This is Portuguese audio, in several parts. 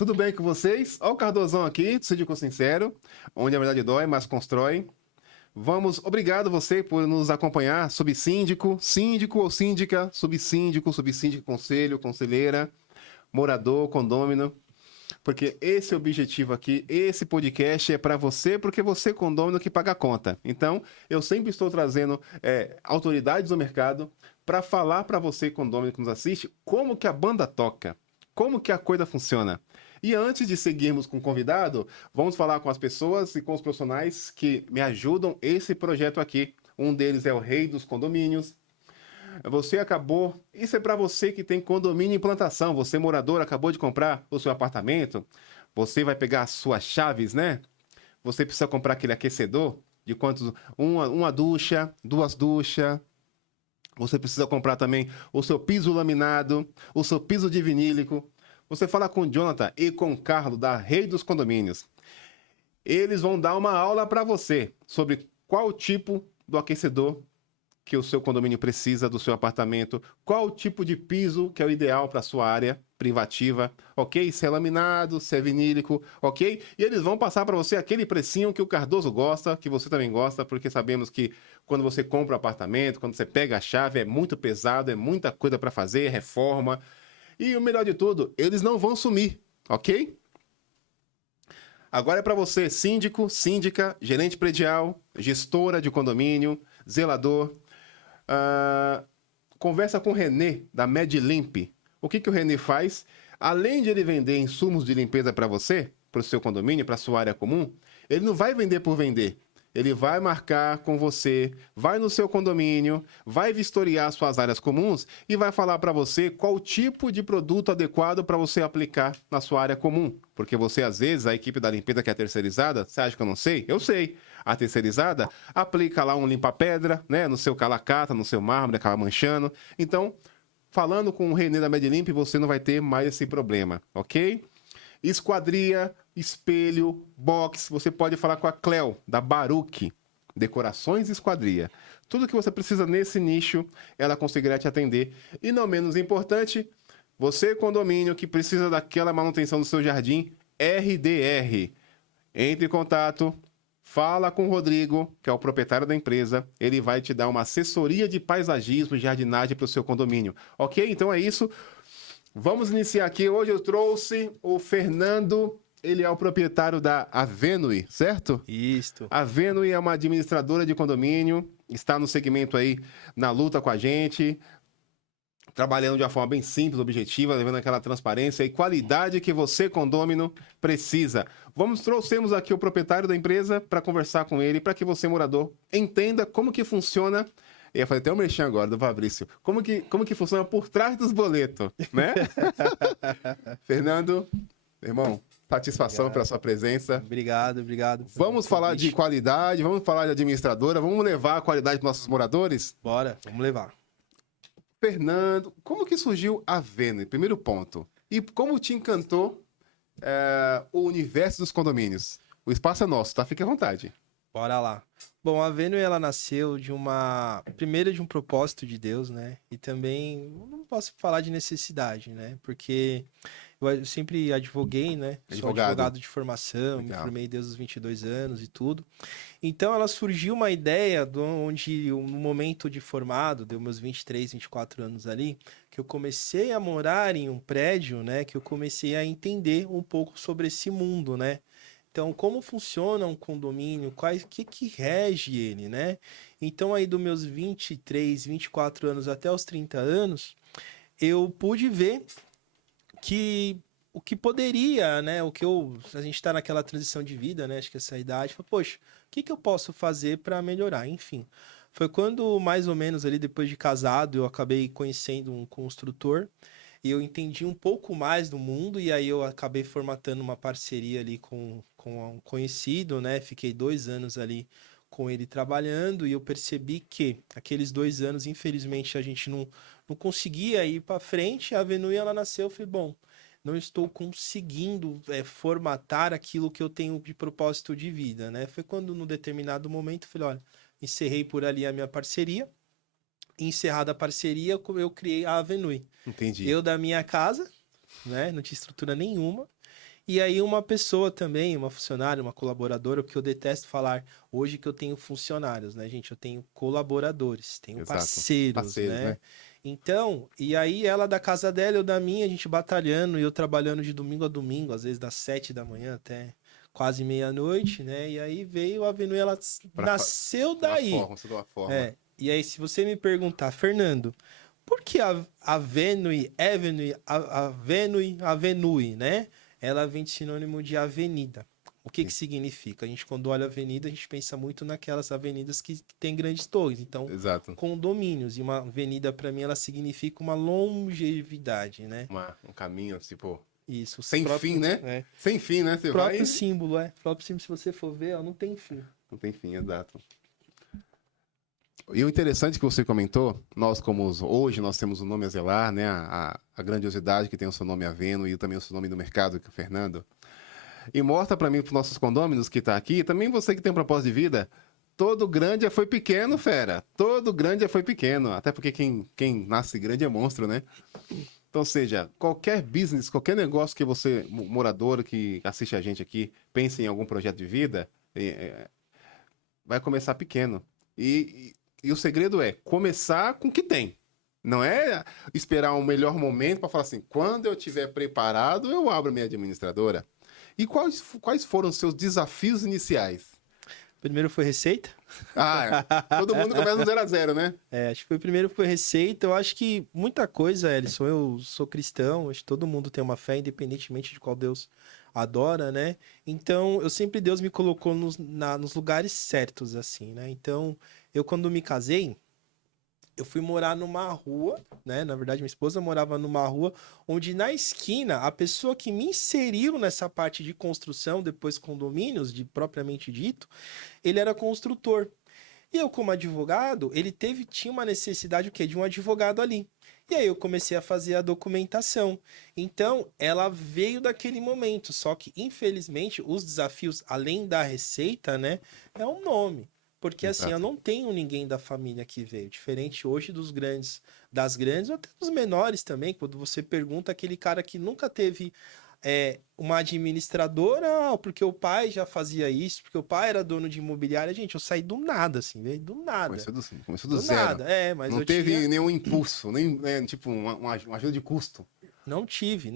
Tudo bem com vocês? Olha o Cardozão aqui, do Síndico Sincero, onde a verdade dói, mas constrói. Obrigado você por nos acompanhar, subsíndico, síndico ou síndica, subsíndico, conselho, conselheira, morador, condômino. Porque esse objetivo aqui, esse podcast é para você, porque você é condômino que paga a conta. Então, eu sempre estou trazendo autoridades do mercado para falar para você, condômino que nos assiste, como que a banda toca, como que a coisa funciona. E antes de seguirmos com o convidado, vamos falar com as pessoas e com os profissionais que me ajudam esse projeto aqui. Um deles é o Rei dos Condomínios. Isso é para você que tem condomínio em implantação. Você, morador, acabou de comprar o seu apartamento. Você vai pegar as suas chaves, né? Você precisa comprar aquele aquecedor de quantos? Uma ducha, duas duchas. Você precisa comprar também o seu piso laminado, o seu piso de vinílico. Você fala com o Jonathan e com o Carlos, da Rei dos Condomínios. Eles vão dar uma aula para você sobre qual tipo do aquecedor que o seu condomínio precisa do seu apartamento, qual o tipo de piso que é o ideal para a sua área privativa, ok? Se é laminado, se é vinílico, ok? E eles vão passar para você aquele precinho que o Cardoso gosta, que você também gosta, porque sabemos que quando você compra um apartamento, quando você pega a chave, é muito pesado, é muita coisa para fazer, reforma. E o melhor de tudo, eles não vão sumir, ok? Agora é para você, síndico, síndica, gerente predial, gestora de condomínio, zelador. Conversa com o Renê, da MedLimp. O que o Renê faz? Além de ele vender insumos de limpeza para você, para o seu condomínio, para a sua área comum, ele não vai vender por vender. Ele vai marcar com você, vai no seu condomínio, vai vistoriar suas áreas comuns e vai falar para você qual tipo de produto adequado para você aplicar na sua área comum. Porque você, às vezes, a equipe da limpeza que é terceirizada, você acha que eu não sei? Eu sei. A terceirizada aplica lá um limpa-pedra, né, no seu calacata, no seu mármore, acaba manchando. Então, falando com o Renê da MedLimp, você não vai ter mais esse problema, ok? Esquadria, espelho, box, você pode falar com a Cleo, da Baruch, decorações e esquadria. Tudo que você precisa nesse nicho, ela conseguirá te atender. E não menos importante, você, condomínio, que precisa daquela manutenção do seu jardim, RDR. Entre em contato, fala com o Rodrigo, que é o proprietário da empresa. Ele vai te dar uma assessoria de paisagismo e jardinagem para o seu condomínio. Ok? Então é isso. Vamos iniciar aqui. Hoje eu trouxe o Fernando. Ele é o proprietário da Avenue, certo? Isso. A Avenue é uma administradora de condomínio. Está no segmento aí, na luta com a gente. Trabalhando de uma forma bem simples, objetiva, levando aquela transparência e qualidade que você, condômino, precisa. Trouxemos aqui o proprietário da empresa para conversar com ele, para que você, morador, entenda como que funciona. Eu ia fazer até um merchan agora do Fabrício. Como que funciona por trás dos boletos, né? Fernando, irmão, satisfação pela sua presença. Obrigado. Vamos falar de qualidade, vamos falar de administradora, vamos levar a qualidade para nossos moradores? Bora, vamos levar. Fernando, como que surgiu a Avenue? Primeiro ponto. E como te encantou o universo dos condomínios? O espaço é nosso, tá? Fique à vontade. Bora lá. Bom, a Avenue, ela nasceu primeiro de um propósito de Deus, né? E também, não posso falar de necessidade, né? Porque eu sempre advoguei, né? Sou advogado de formação, Legal. Me formei desde os 22 anos e tudo. Então, ela surgiu uma ideia onde, no momento de formado, deu meus 23, 24 anos ali, que eu comecei a morar em um prédio, né? Que eu comecei a entender um pouco sobre esse mundo, né? Então, como funciona um condomínio, o que rege ele, né? Então, aí dos meus 23, 24 anos até os 30 anos, eu pude ver que o que poderia, né? A gente está naquela transição de vida, né? Acho que essa idade, poxa, o que eu posso fazer para melhorar? Enfim, foi quando, mais ou menos ali, depois de casado, eu acabei conhecendo um construtor e eu entendi um pouco mais do mundo e aí eu acabei formatando uma parceria ali com um conhecido, né? Fiquei 2 anos ali com ele trabalhando e eu percebi que aqueles 2 anos, infelizmente, a gente não conseguia ir para frente. A Avenue, ela nasceu, eu falei, bom, não estou conseguindo formatar aquilo que eu tenho de propósito de vida, né? Foi quando, num determinado momento, eu falei, olha, encerrei por ali a minha parceria. Encerrada a parceria, eu criei a Avenue. Entendi. Eu da minha casa, né? Não tinha estrutura nenhuma. E aí uma pessoa também, uma funcionária, uma colaboradora, porque eu detesto falar hoje que eu tenho funcionários, né, gente? Eu tenho colaboradores, tenho Exato. parceiros, Parceiros, né? né? Então, e aí ela da casa dela, eu da minha, a gente batalhando e eu trabalhando de domingo a domingo, às vezes das 7 da manhã até quase meia-noite, né? E aí veio a Avenue, ela nasceu daí. Você dá uma forma. É. E aí, se você me perguntar, Fernando, por que a Avenue, Avenue, né? Ela vem de sinônimo de avenida. O que que significa? A gente, quando olha avenida, a gente pensa muito naquelas avenidas que tem grandes torres. Então, Exato. condomínios. E uma avenida, para mim, ela significa uma longevidade, né? Um caminho, tipo, Isso. os sem próprios- fim, né? É. Sem fim, né? Você O próprio vai... símbolo, é. O próprio símbolo, se você for ver, ó, não tem fim. Não tem fim, exato. E o interessante que você comentou, nós como hoje nós temos o nome a zelar, né? A grandiosidade que tem o seu nome Aveno e também o seu nome no mercado, que é o Fernando. E mostra para mim, para os nossos condôminos que tá aqui, também você que tem um propósito de vida, todo grande já foi pequeno, fera. Todo grande já foi pequeno. Até porque quem nasce grande é monstro, né? Então, ou seja, qualquer business, qualquer negócio que você, morador que assiste a gente aqui, pense em algum projeto de vida, vai começar pequeno. E o segredo é começar com o que tem. Não é esperar um melhor momento para falar assim, quando eu estiver preparado, eu abro minha administradora. E quais foram os seus desafios iniciais? Primeiro foi receita. Todo mundo começa no 0 a 0, né? Acho que foi o primeiro foi receita. Eu acho que muita coisa, Ellison, eu sou cristão, acho que todo mundo tem uma fé, independentemente de qual Deus adora, né? Então, Deus me colocou nos lugares certos, assim, né? Então, eu quando me casei, eu fui morar numa rua, né? Na verdade, minha esposa morava numa rua onde na esquina, a pessoa que me inseriu nessa parte de construção, depois condomínios, de propriamente dito, ele era construtor. E eu, como advogado, tinha uma necessidade o quê? De um advogado ali. E aí eu comecei a fazer a documentação. Então, ela veio daquele momento. Só que, infelizmente, os desafios, além da receita, né? É o nome. Porque assim, eu Exato. não tenho ninguém da família que veio. Diferente hoje das grandes, ou até dos menores também. Quando você pergunta aquele cara que nunca teve uma administradora, porque o pai já fazia isso, porque o pai era dono de imobiliária. Gente, eu saí do nada, assim, veio do nada. Começou do Do zero. nada, mas Não eu teve tinha... nenhum impulso, nem tipo uma ajuda de custo. Não tive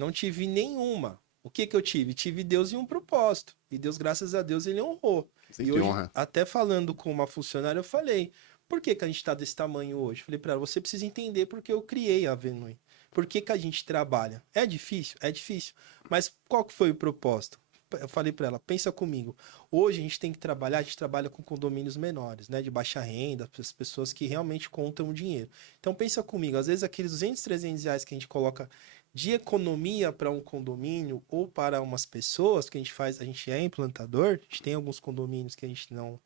nenhuma. O que que eu tive? Tive Deus e um propósito. E Deus, graças a Deus, ele honrou. Sim, E que hoje, honra. até falando com uma funcionária, eu falei, por que que a gente tá desse tamanho hoje? Falei para ela, você precisa entender porque eu criei a Avenue. Por que que a gente trabalha? É difícil? É difícil. Mas qual que foi o propósito? Eu falei para ela, pensa comigo. Hoje a gente tem que trabalhar, a gente trabalha com condomínios menores, né? De baixa renda, as pessoas que realmente contam o dinheiro. Então pensa comigo, às vezes aqueles 200, 300 reais que a gente coloca de economia para um condomínio ou para umas pessoas, que a gente é implantador, a gente tem alguns condomínios que a gente não,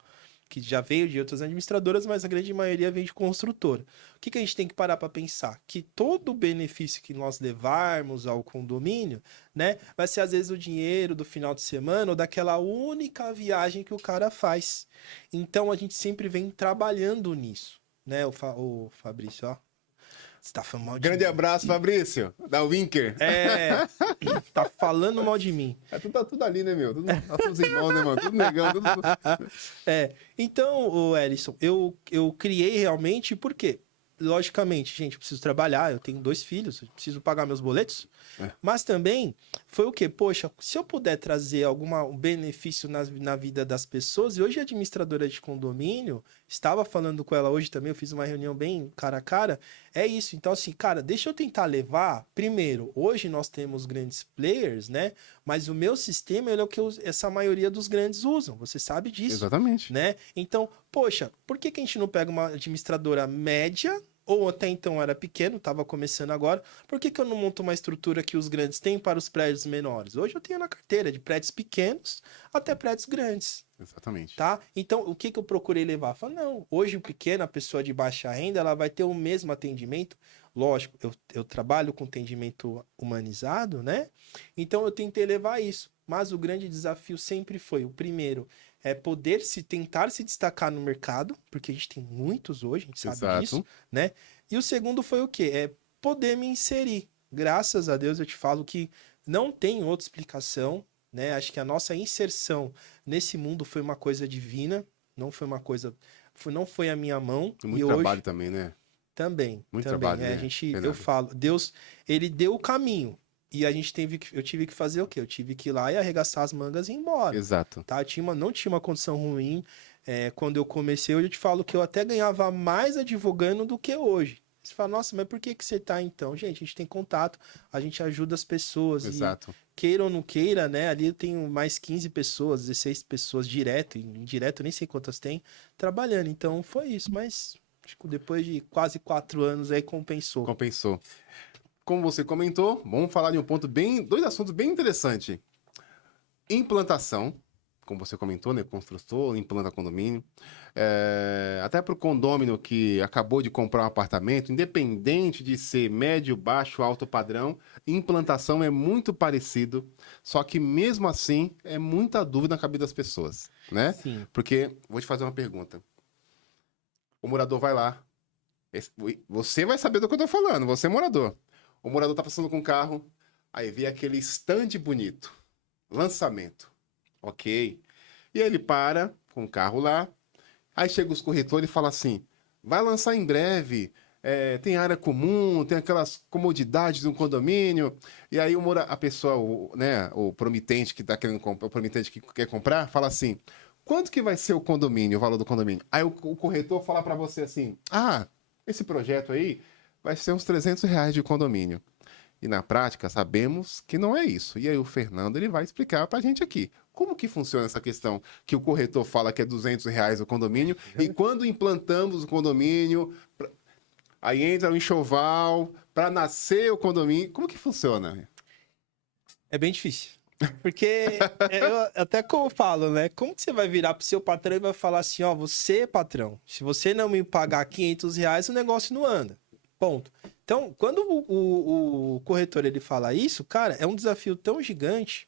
que já veio de outras administradoras, mas a grande maioria vem de construtora. O que que a gente tem que parar para pensar? Que todo o benefício que nós levarmos ao condomínio, né, vai ser às vezes o dinheiro do final de semana ou daquela única viagem que o cara faz. Então a gente sempre vem trabalhando nisso, né, o Fabrício, ó. Você tá falando mal de Grande mim. abraço, Fabrício, da Winker. Tá falando mal de mim. Tá tudo ali, né, meu? Nossos irmãos, né, mano? Tudo negão, tudo... Então, o Ellison, eu criei realmente porque, logicamente, gente, eu preciso trabalhar, eu tenho 2 filhos, eu preciso pagar meus boletos, mas também foi o quê? Poxa, se eu puder trazer um benefício na vida das pessoas, e hoje a administradora de condomínio, estava falando com ela hoje também, eu fiz uma reunião bem cara a cara, é isso. Então, assim, cara, deixa eu tentar levar, primeiro, hoje nós temos grandes players, né? Mas o meu sistema é o que essa maioria dos grandes usam, você sabe disso. Exatamente. Né? Então, poxa, por que que a gente não pega uma administradora média, ou até então era pequeno, estava começando agora, por que que eu não monto uma estrutura que os grandes têm para os prédios menores? Hoje eu tenho na carteira de prédios pequenos até prédios grandes. Exatamente. Tá? Então, o que que eu procurei levar? Falei, não, hoje o pequeno, a pessoa de baixa renda, ela vai ter o mesmo atendimento. Lógico, eu trabalho com atendimento humanizado, né? Então, eu tentei levar isso. Mas o grande desafio sempre foi, o primeiro, é poder tentar se destacar no mercado, porque a gente tem muitos hoje, a gente sabe disso, né? E o segundo foi o quê? É poder me inserir. Graças a Deus eu te falo que não tem outra explicação. né? Acho que a nossa inserção nesse mundo foi uma coisa divina, não foi uma coisa, não foi a minha mão. Muito e trabalho hoje também, né? também, Muito também. trabalho, A né, gente, eu Fernando? falo, Deus, ele deu o caminho. E a gente eu tive que fazer o quê? Eu tive que ir lá e arregaçar as mangas e ir embora, Exato. tá? Não tinha uma condição ruim. Quando eu comecei, eu te falo que eu até ganhava mais advogando do que hoje. Você fala, nossa, mas por que que você tá então? Gente, a gente tem contato, a gente ajuda as pessoas e Exato. queira ou não queira, né? Ali eu tenho mais 15 pessoas, 16 pessoas direto e indireto, nem sei quantas tem, trabalhando. Então foi isso, mas acho que depois de quase 4 anos aí compensou. Compensou. Como você comentou, vamos falar de um ponto bem, dois assuntos bem interessantes. Implantação, como você comentou, né? Construtor, implanta condomínio. Até para o condômino que acabou de comprar um apartamento, independente de ser médio, baixo, alto padrão, implantação é muito parecido, só que mesmo assim é muita dúvida na cabeça das pessoas, né? Sim. Porque, vou te fazer uma pergunta. O morador vai lá, você vai saber do que eu tô falando, você é morador. O morador tá passando com o carro, aí vê aquele stand bonito, lançamento, ok? E aí ele para com o carro lá, aí chega os corretores e fala assim, vai lançar em breve, tem área comum, tem aquelas comodidades de um condomínio, e aí a pessoa, né, o promitente que tá querendo comprar, o promitente que quer comprar, fala assim, quanto que vai ser o condomínio, o valor do condomínio? Aí o corretor fala para você assim, esse projeto aí vai ser uns R$ 300 de condomínio. E na prática, sabemos que não é isso. E aí o Fernando ele vai explicar para a gente aqui. Como que funciona essa questão que o corretor fala que é R$ 200 o condomínio e quando implantamos o condomínio, aí entra o enxoval para nascer o condomínio. Como que funciona? É bem difícil. Porque até como eu falo, né? Como que você vai virar pro seu patrão e vai falar assim, ó, você, patrão, se você não me pagar R$ 500, o negócio não anda. Ponto. Então, quando o corretor ele fala isso, cara, é um desafio tão gigante,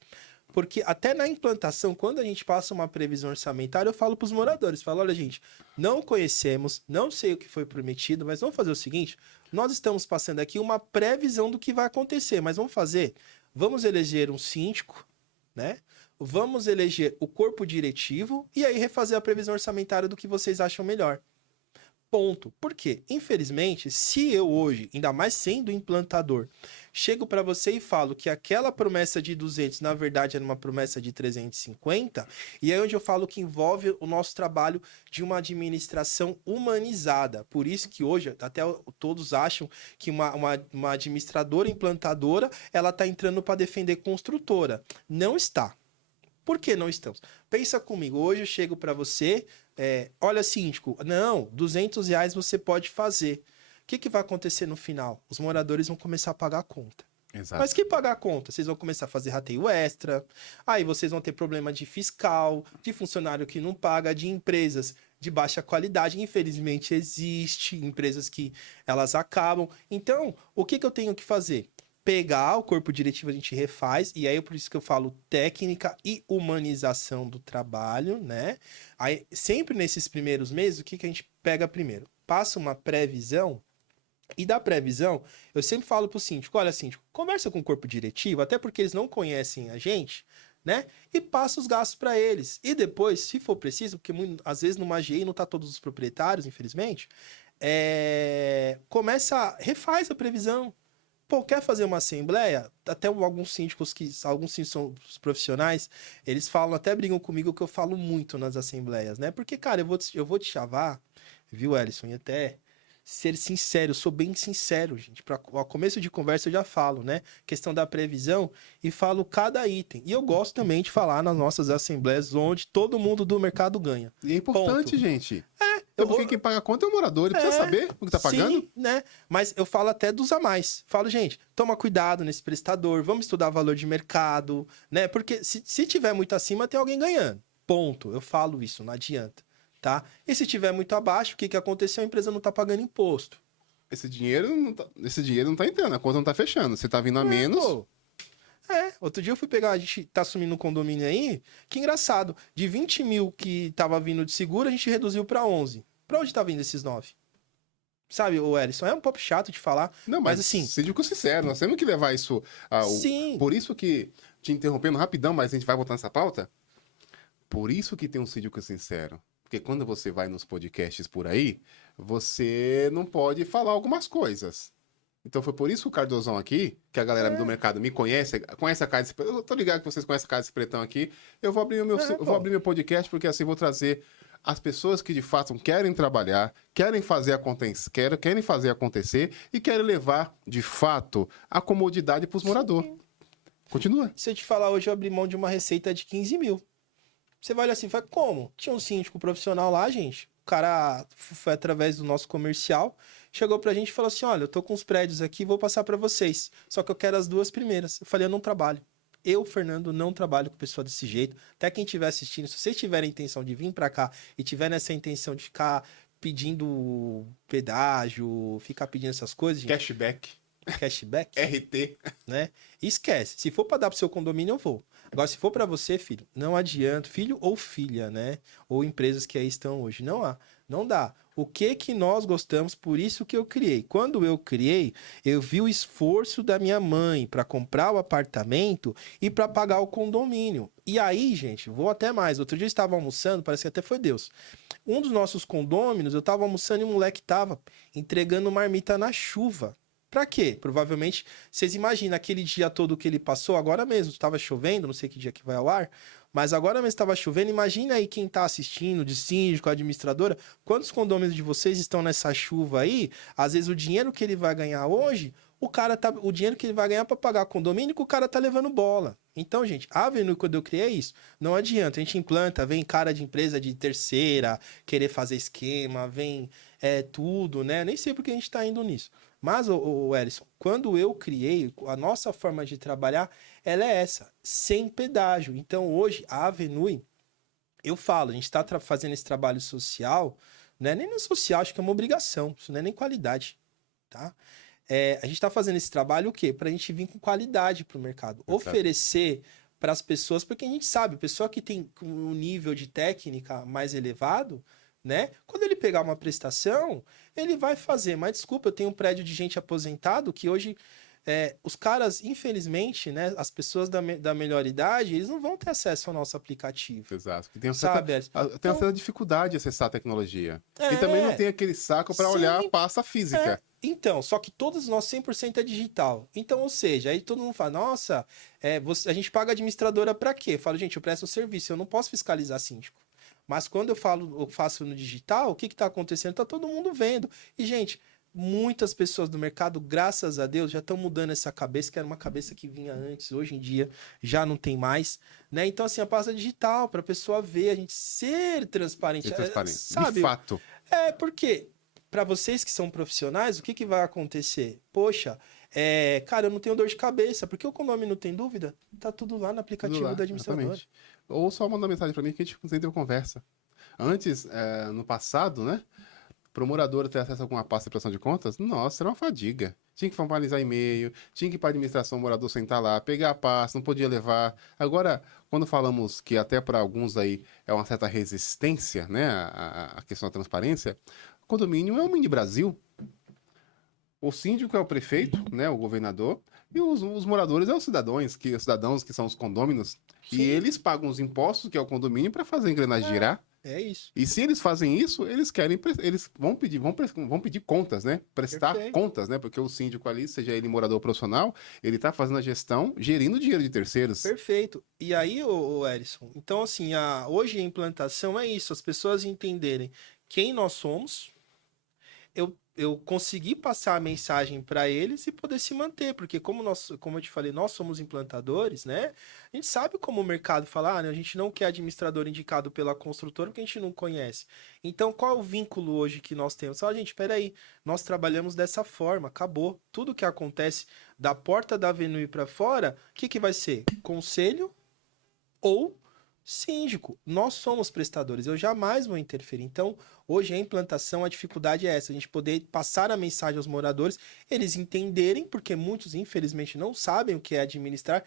porque até na implantação, quando a gente passa uma previsão orçamentária, eu falo para os moradores, falo, olha, gente, não conhecemos, não sei o que foi prometido, mas vamos fazer o seguinte, nós estamos passando aqui uma previsão do que vai acontecer, mas vamos eleger um síndico, né? Vamos eleger o corpo diretivo e aí refazer a previsão orçamentária do que vocês acham melhor. Ponto. Por quê? Infelizmente, se eu hoje, ainda mais sendo implantador, chego para você e falo que aquela promessa de 200, na verdade, era uma promessa de 350, e aí onde eu falo que envolve o nosso trabalho de uma administração humanizada. Por isso que hoje, até todos acham que uma administradora implantadora, ela está entrando para defender construtora. Não está. Por que não estamos? Pensa comigo, hoje eu chego para você, olha, síndico, não, R$ 200 você pode fazer. O que vai acontecer no final? Os moradores vão começar a pagar a conta. Exato. Mas que pagar a conta? Vocês vão começar a fazer rateio extra, aí vocês vão ter problema de fiscal, de funcionário que não paga, de empresas de baixa qualidade. Infelizmente existe empresas que elas acabam. Então, o que eu tenho que fazer? Pegar o corpo diretivo, a gente refaz, e aí por isso que eu falo técnica e humanização do trabalho, né? Aí, sempre nesses primeiros meses, o que a gente pega primeiro? Passa uma previsão, e da previsão, eu sempre falo pro síndico, olha, síndico, conversa com o corpo diretivo, até porque eles não conhecem a gente, né? E passa os gastos para eles. E depois, se for preciso, porque às vezes numa AGI não tá todos os proprietários, infelizmente, refaz a previsão. Pô, quer fazer uma assembleia? Até alguns síndicos são profissionais, eles falam, até brigam comigo que eu falo muito nas assembleias, né? Porque, cara, eu vou te chavar, viu, Ellison? E até ser sincero, eu sou bem sincero, gente. Para começo de conversa eu já falo, né? Questão da previsão e falo cada item. E eu gosto também de falar nas nossas assembleias onde todo mundo do mercado ganha. E é importante, Ponto. gente. Porque quem paga a conta é o morador, ele precisa saber o que tá pagando. Sim, né? Mas eu falo até dos a mais. Falo, gente, toma cuidado nesse prestador, vamos estudar valor de mercado, né? Porque se tiver muito acima, tem alguém ganhando. Ponto. Eu falo isso, não adianta, tá? E se tiver muito abaixo, o que aconteceu? A empresa não tá pagando imposto. Esse dinheiro não tá entrando, a conta não tá fechando. Você tá vindo a menos. Pô. Outro dia eu fui pegar, a gente tá assumindo um condomínio aí, que engraçado, de 20 mil que tava vindo de seguro, a gente reduziu para 11. Pra onde tá vindo esses 9? Sabe, o Ellison, é um pouco chato de falar, Não, mas assim... síndico sincero, nós temos que levar isso Sim. Por isso que te interrompendo rapidão, mas a gente vai voltar nessa pauta. Por isso que tem um síndico sincero. Porque quando você vai nos podcasts por aí, você não pode falar algumas coisas. Então foi por isso que o Cardozão aqui, que a galera do mercado me conhece a Casa desse Pretão. Eu tô ligado que vocês conhecem a Casa desse Pretão aqui. Eu vou abrir eu vou abrir meu podcast, porque assim vou trazer as pessoas que de fato querem trabalhar, querem fazer acontecer e querem levar, de fato, a comodidade para os moradores. Continua. Se eu te falar hoje, eu abri mão de uma receita de 15 mil. Você vai olhar assim, fala, como? Tinha um síndico profissional lá, gente. O cara foi através do nosso comercial, chegou pra gente e falou assim, olha, eu tô com uns prédios aqui, vou passar pra vocês. Só que eu quero as 2 primeiras. Eu falei, eu não trabalho. Eu, Fernando, não trabalho com pessoa desse jeito. Até quem estiver assistindo, se vocês tiverem a intenção de vir pra cá e tiverem essa intenção de ficar pedindo pedágio, ficar pedindo essas coisas, gente, cashback, RT. né? Esquece. Se for para dar pro seu condomínio, eu vou. Agora, se for para você, filho, não adianta. Filho ou filha, né? Ou empresas que aí estão hoje. Não há. Não dá. O que nós gostamos, por isso que eu criei. Quando eu criei, eu vi o esforço da minha mãe para comprar o apartamento e para pagar o condomínio. E aí, gente, vou até mais. Outro dia eu estava almoçando, parece que até foi Deus. Um dos nossos condôminos, eu estava almoçando e o moleque tava entregando marmita na chuva. Pra quê? Provavelmente, vocês imaginam aquele dia todo que ele passou, agora mesmo, estava chovendo, não sei que dia que vai ao ar, mas agora mesmo estava chovendo, imagina aí quem tá assistindo, de síndico, administradora, quantos condôminos de vocês estão nessa chuva aí, às vezes o dinheiro que ele vai ganhar hoje, o dinheiro que ele vai ganhar para pagar condomínio, que o cara tá levando bola. Então, gente, a Avenue, quando eu criei isso, não adianta, a gente implanta, vem cara de empresa de terceira, querer fazer esquema, vem tudo, né? Nem sei porque a gente tá indo nisso. Mas, o Ellison, quando eu criei, a nossa forma de trabalhar, ela é essa, sem pedágio. Então, hoje, a Avenue, eu falo, a gente está fazendo esse trabalho social, não é nem no social, acho que é uma obrigação, isso não é nem qualidade, tá? A gente está fazendo esse trabalho o quê? Para a gente vir com qualidade para o mercado. Exato. Oferecer para as pessoas, porque a gente sabe, pessoa que tem um nível de técnica mais elevado, né? Quando ele pegar uma prestação, ele vai fazer. Mas desculpa, eu tenho um prédio de gente aposentado que hoje os caras, infelizmente, né? As pessoas da melhor idade, eles não vão ter acesso ao nosso aplicativo. Exato. Tem uma Sabe? certa dificuldade de acessar a tecnologia. E também não tem aquele saco para olhar a pasta física. Então, só que todos nós 100% é digital. Então, ou seja, aí todo mundo fala, nossa, a gente paga administradora para quê? Eu falo, gente, eu presto um serviço, eu não posso fiscalizar síndico. Mas quando eu faço no digital, o que está acontecendo? Tá todo mundo vendo. E, gente, muitas pessoas do mercado, graças a Deus, já estão mudando essa cabeça, que era uma cabeça que vinha antes, hoje em dia já não tem mais, né? Então, assim, a pasta digital, para a pessoa ver, a gente ser transparente. Ser transparente. Sabe? De fato. Porque, para vocês que são profissionais, o que vai acontecer? Poxa, cara, eu não tenho dor de cabeça, porque o condomínio não tem dúvida, tá tudo lá no aplicativo da administradora. Exatamente. Ou só manda mensagem para mim que a gente sempre conversa. Antes, no passado, né? Para o morador ter acesso a alguma pasta de prestação de contas, nossa, era uma fadiga. Tinha que formalizar e-mail, tinha que ir para a administração, o morador sentar lá, pegar a pasta, não podia levar. Agora, quando falamos que até para alguns aí é uma certa resistência, né? A questão da transparência, o condomínio é um mini Brasil. O síndico é o prefeito, né? O governador. E os moradores é os cidadãos, que são os condôminos. Sim. E eles pagam os impostos, que é o condomínio, para fazer a engrenagem girar. É isso. E se eles fazem isso, eles vão pedir contas, né? Prestar Perfeito. contas, né? Porque o síndico ali, seja ele morador profissional, ele tá fazendo a gestão, gerindo o dinheiro de terceiros. Perfeito. E aí, o Ellison, então assim, hoje a implantação é isso, as pessoas entenderem quem nós somos, eu consegui passar a mensagem para eles e poder se manter, porque como eu te falei, nós somos implantadores, né? A gente sabe como o mercado fala, né? A gente não quer administrador indicado pela construtora porque a gente não conhece. Então, qual é o vínculo hoje que nós temos? Gente, peraí, nós trabalhamos dessa forma, acabou. Tudo que acontece da porta da Avenue para fora, o que vai ser? Conselho ou síndico. Nós somos prestadores, eu jamais vou interferir. Então, hoje a implantação, a dificuldade é essa, a gente poder passar a mensagem aos moradores, eles entenderem, porque muitos, infelizmente, não sabem o que é administrar.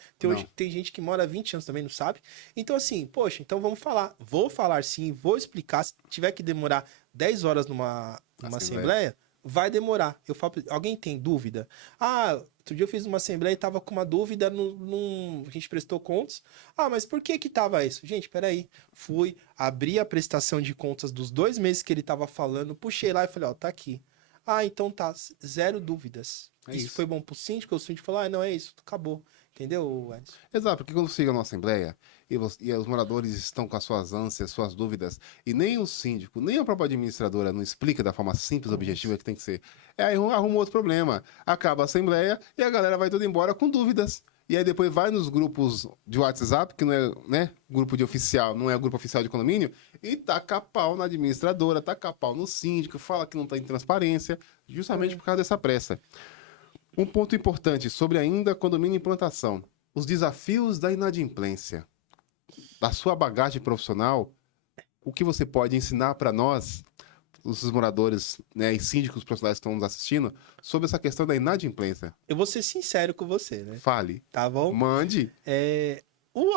Tem gente que mora há 20 anos também não sabe. Então, assim, poxa, então vamos falar. Vou falar sim, vou explicar. Se tiver que demorar 10 horas numa assembleia, vai demorar. Eu falo, alguém tem dúvida? Outro dia eu fiz uma assembleia e tava com uma dúvida a gente prestou contas. Ah, mas por que que tava isso? Gente, peraí. Fui, abri a prestação de contas dos 2 meses que ele tava falando, puxei lá e falei, ó, tá aqui. Ah, então tá, zero dúvidas. É Isso isso. foi bom pro síndico, o síndico falou, ah, não, é isso, acabou. Entendeu, Edson? Exato, porque quando chega numa assembleia e os moradores estão com as suas ânsias, suas dúvidas, e nem o síndico, nem a própria administradora não explica da forma simples e objetiva que tem que ser, aí arruma outro problema. Acaba a assembleia e a galera vai toda embora com dúvidas. E aí depois vai nos grupos de WhatsApp, que não é, né, grupo de oficial, não é grupo oficial de condomínio, e taca pau na administradora, taca pau no síndico, fala que não tem transparência, justamente por causa dessa pressa. Um ponto importante sobre ainda condomínio e implantação. Os desafios da inadimplência. Da sua bagagem profissional, o que você pode ensinar para nós, os moradores, né, e síndicos profissionais que estão nos assistindo, sobre essa questão da inadimplência? Eu vou ser sincero com você, né? Fale. Tá bom? Mande.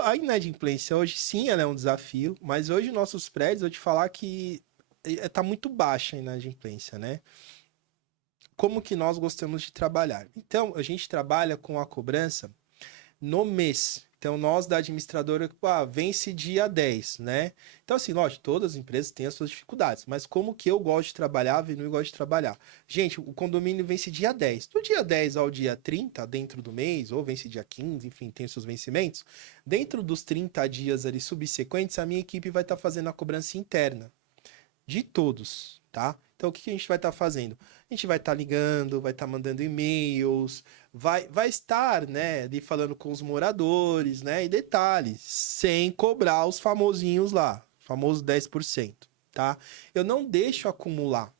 A inadimplência hoje, sim, ela é um desafio, mas hoje nossos prédios, eu te falar que tá muito baixa a inadimplência, né? Como que nós gostamos de trabalhar? Então, a gente trabalha com a cobrança no mês. Então, nós da administradora, vence dia 10, né? Então, assim, lógico, todas as empresas têm as suas dificuldades, mas como que eu gosto de trabalhar, a Avenue gosta de trabalhar? Gente, o condomínio vence dia 10. Do dia 10 ao dia 30, dentro do mês, ou vence dia 15, enfim, tem os seus vencimentos. Dentro dos 30 dias ali subsequentes, a minha equipe vai estar fazendo a cobrança interna de todos, tá? Então, o que a gente vai estar fazendo? A gente vai estar ligando, vai estar mandando e-mails, vai estar, né, ali falando com os moradores, né? E detalhes, sem cobrar os famosinhos lá, famoso 10%, tá? Eu não deixo acumular.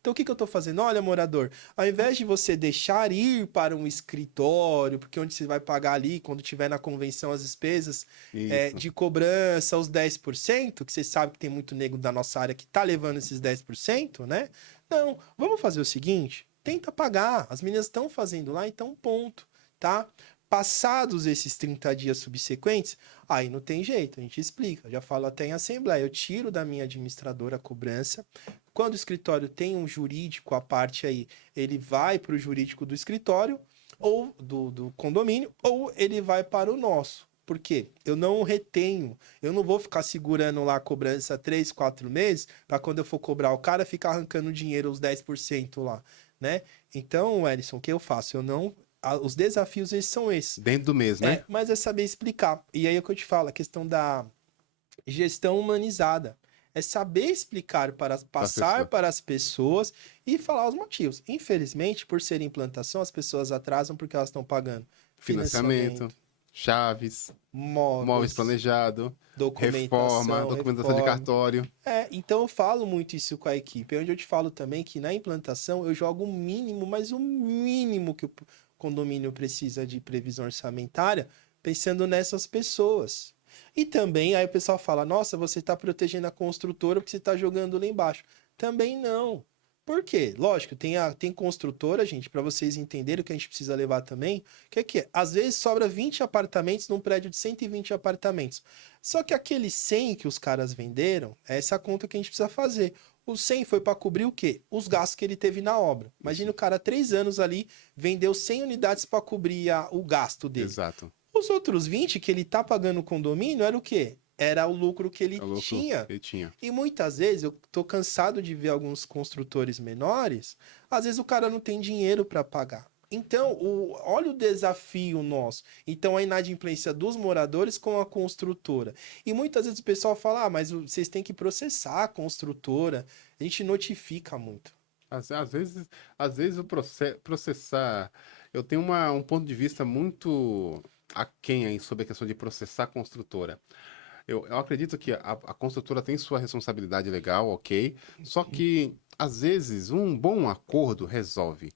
Então, o que eu tô fazendo? Olha, morador, ao invés de você deixar ir para um escritório, porque onde você vai pagar ali, quando tiver na convenção as despesas Isso. de cobrança, os 10%, que você sabe que tem muito nego da nossa área que tá levando esses 10%, né? Não, vamos fazer o seguinte, tenta pagar, as meninas estão fazendo lá, então ponto, tá? Passados esses 30 dias subsequentes, aí não tem jeito, a gente explica. Eu já falo até em assembleia, eu tiro da minha administradora a cobrança. Quando o escritório tem um jurídico, a parte aí, ele vai para o jurídico do escritório, ou do condomínio, ou ele vai para o nosso. Por quê? Eu não retenho, eu não vou ficar segurando lá a cobrança 3, 4 meses, para quando eu for cobrar o cara, ficar arrancando dinheiro, os 10% lá, né? Então, Ellison, o que eu faço? Eu não... Os desafios, eles são esses. Dentro do mês, né? Mas é saber explicar. E aí é o que eu te falo, a questão da gestão humanizada. É saber explicar passar para as pessoas e falar os motivos. Infelizmente, por ser implantação, as pessoas atrasam porque elas estão pagando Financiamento, chaves, móveis planejado, reforma, documentação de cartório. Então eu falo muito isso com a equipe. É onde eu te falo também que na implantação eu jogo o mínimo, mas o mínimo que o condomínio precisa de previsão orçamentária, pensando nessas pessoas. E também aí o pessoal fala, nossa, você está protegendo a construtora porque você está jogando lá embaixo. Também não. Por quê? Lógico, tem construtora, gente, para vocês entenderem o que a gente precisa levar também, que é? Às vezes sobra 20 apartamentos num prédio de 120 apartamentos. Só que aqueles 100 que os caras venderam, é essa conta que a gente precisa fazer. O 100 foi para cobrir o quê? Os gastos que ele teve na obra. Imagina o cara, 3 anos ali, vendeu 100 unidades para cobrir o gasto dele. Exato. Os outros 20 que ele tá pagando o condomínio era o quê? Era o lucro que ele tinha. E muitas vezes, eu tô cansado de ver alguns construtores menores, às vezes o cara não tem dinheiro para pagar. Então, olha o desafio nosso. Então, a inadimplência dos moradores com a construtora. E muitas vezes o pessoal fala, mas vocês têm que processar a construtora. A gente notifica muito. Às vezes o processar... Eu tenho um ponto de vista muito aquém aí sobre a questão de processar a construtora. Eu acredito que a construtora tem sua responsabilidade legal, ok? Só que, às vezes, um bom acordo resolve.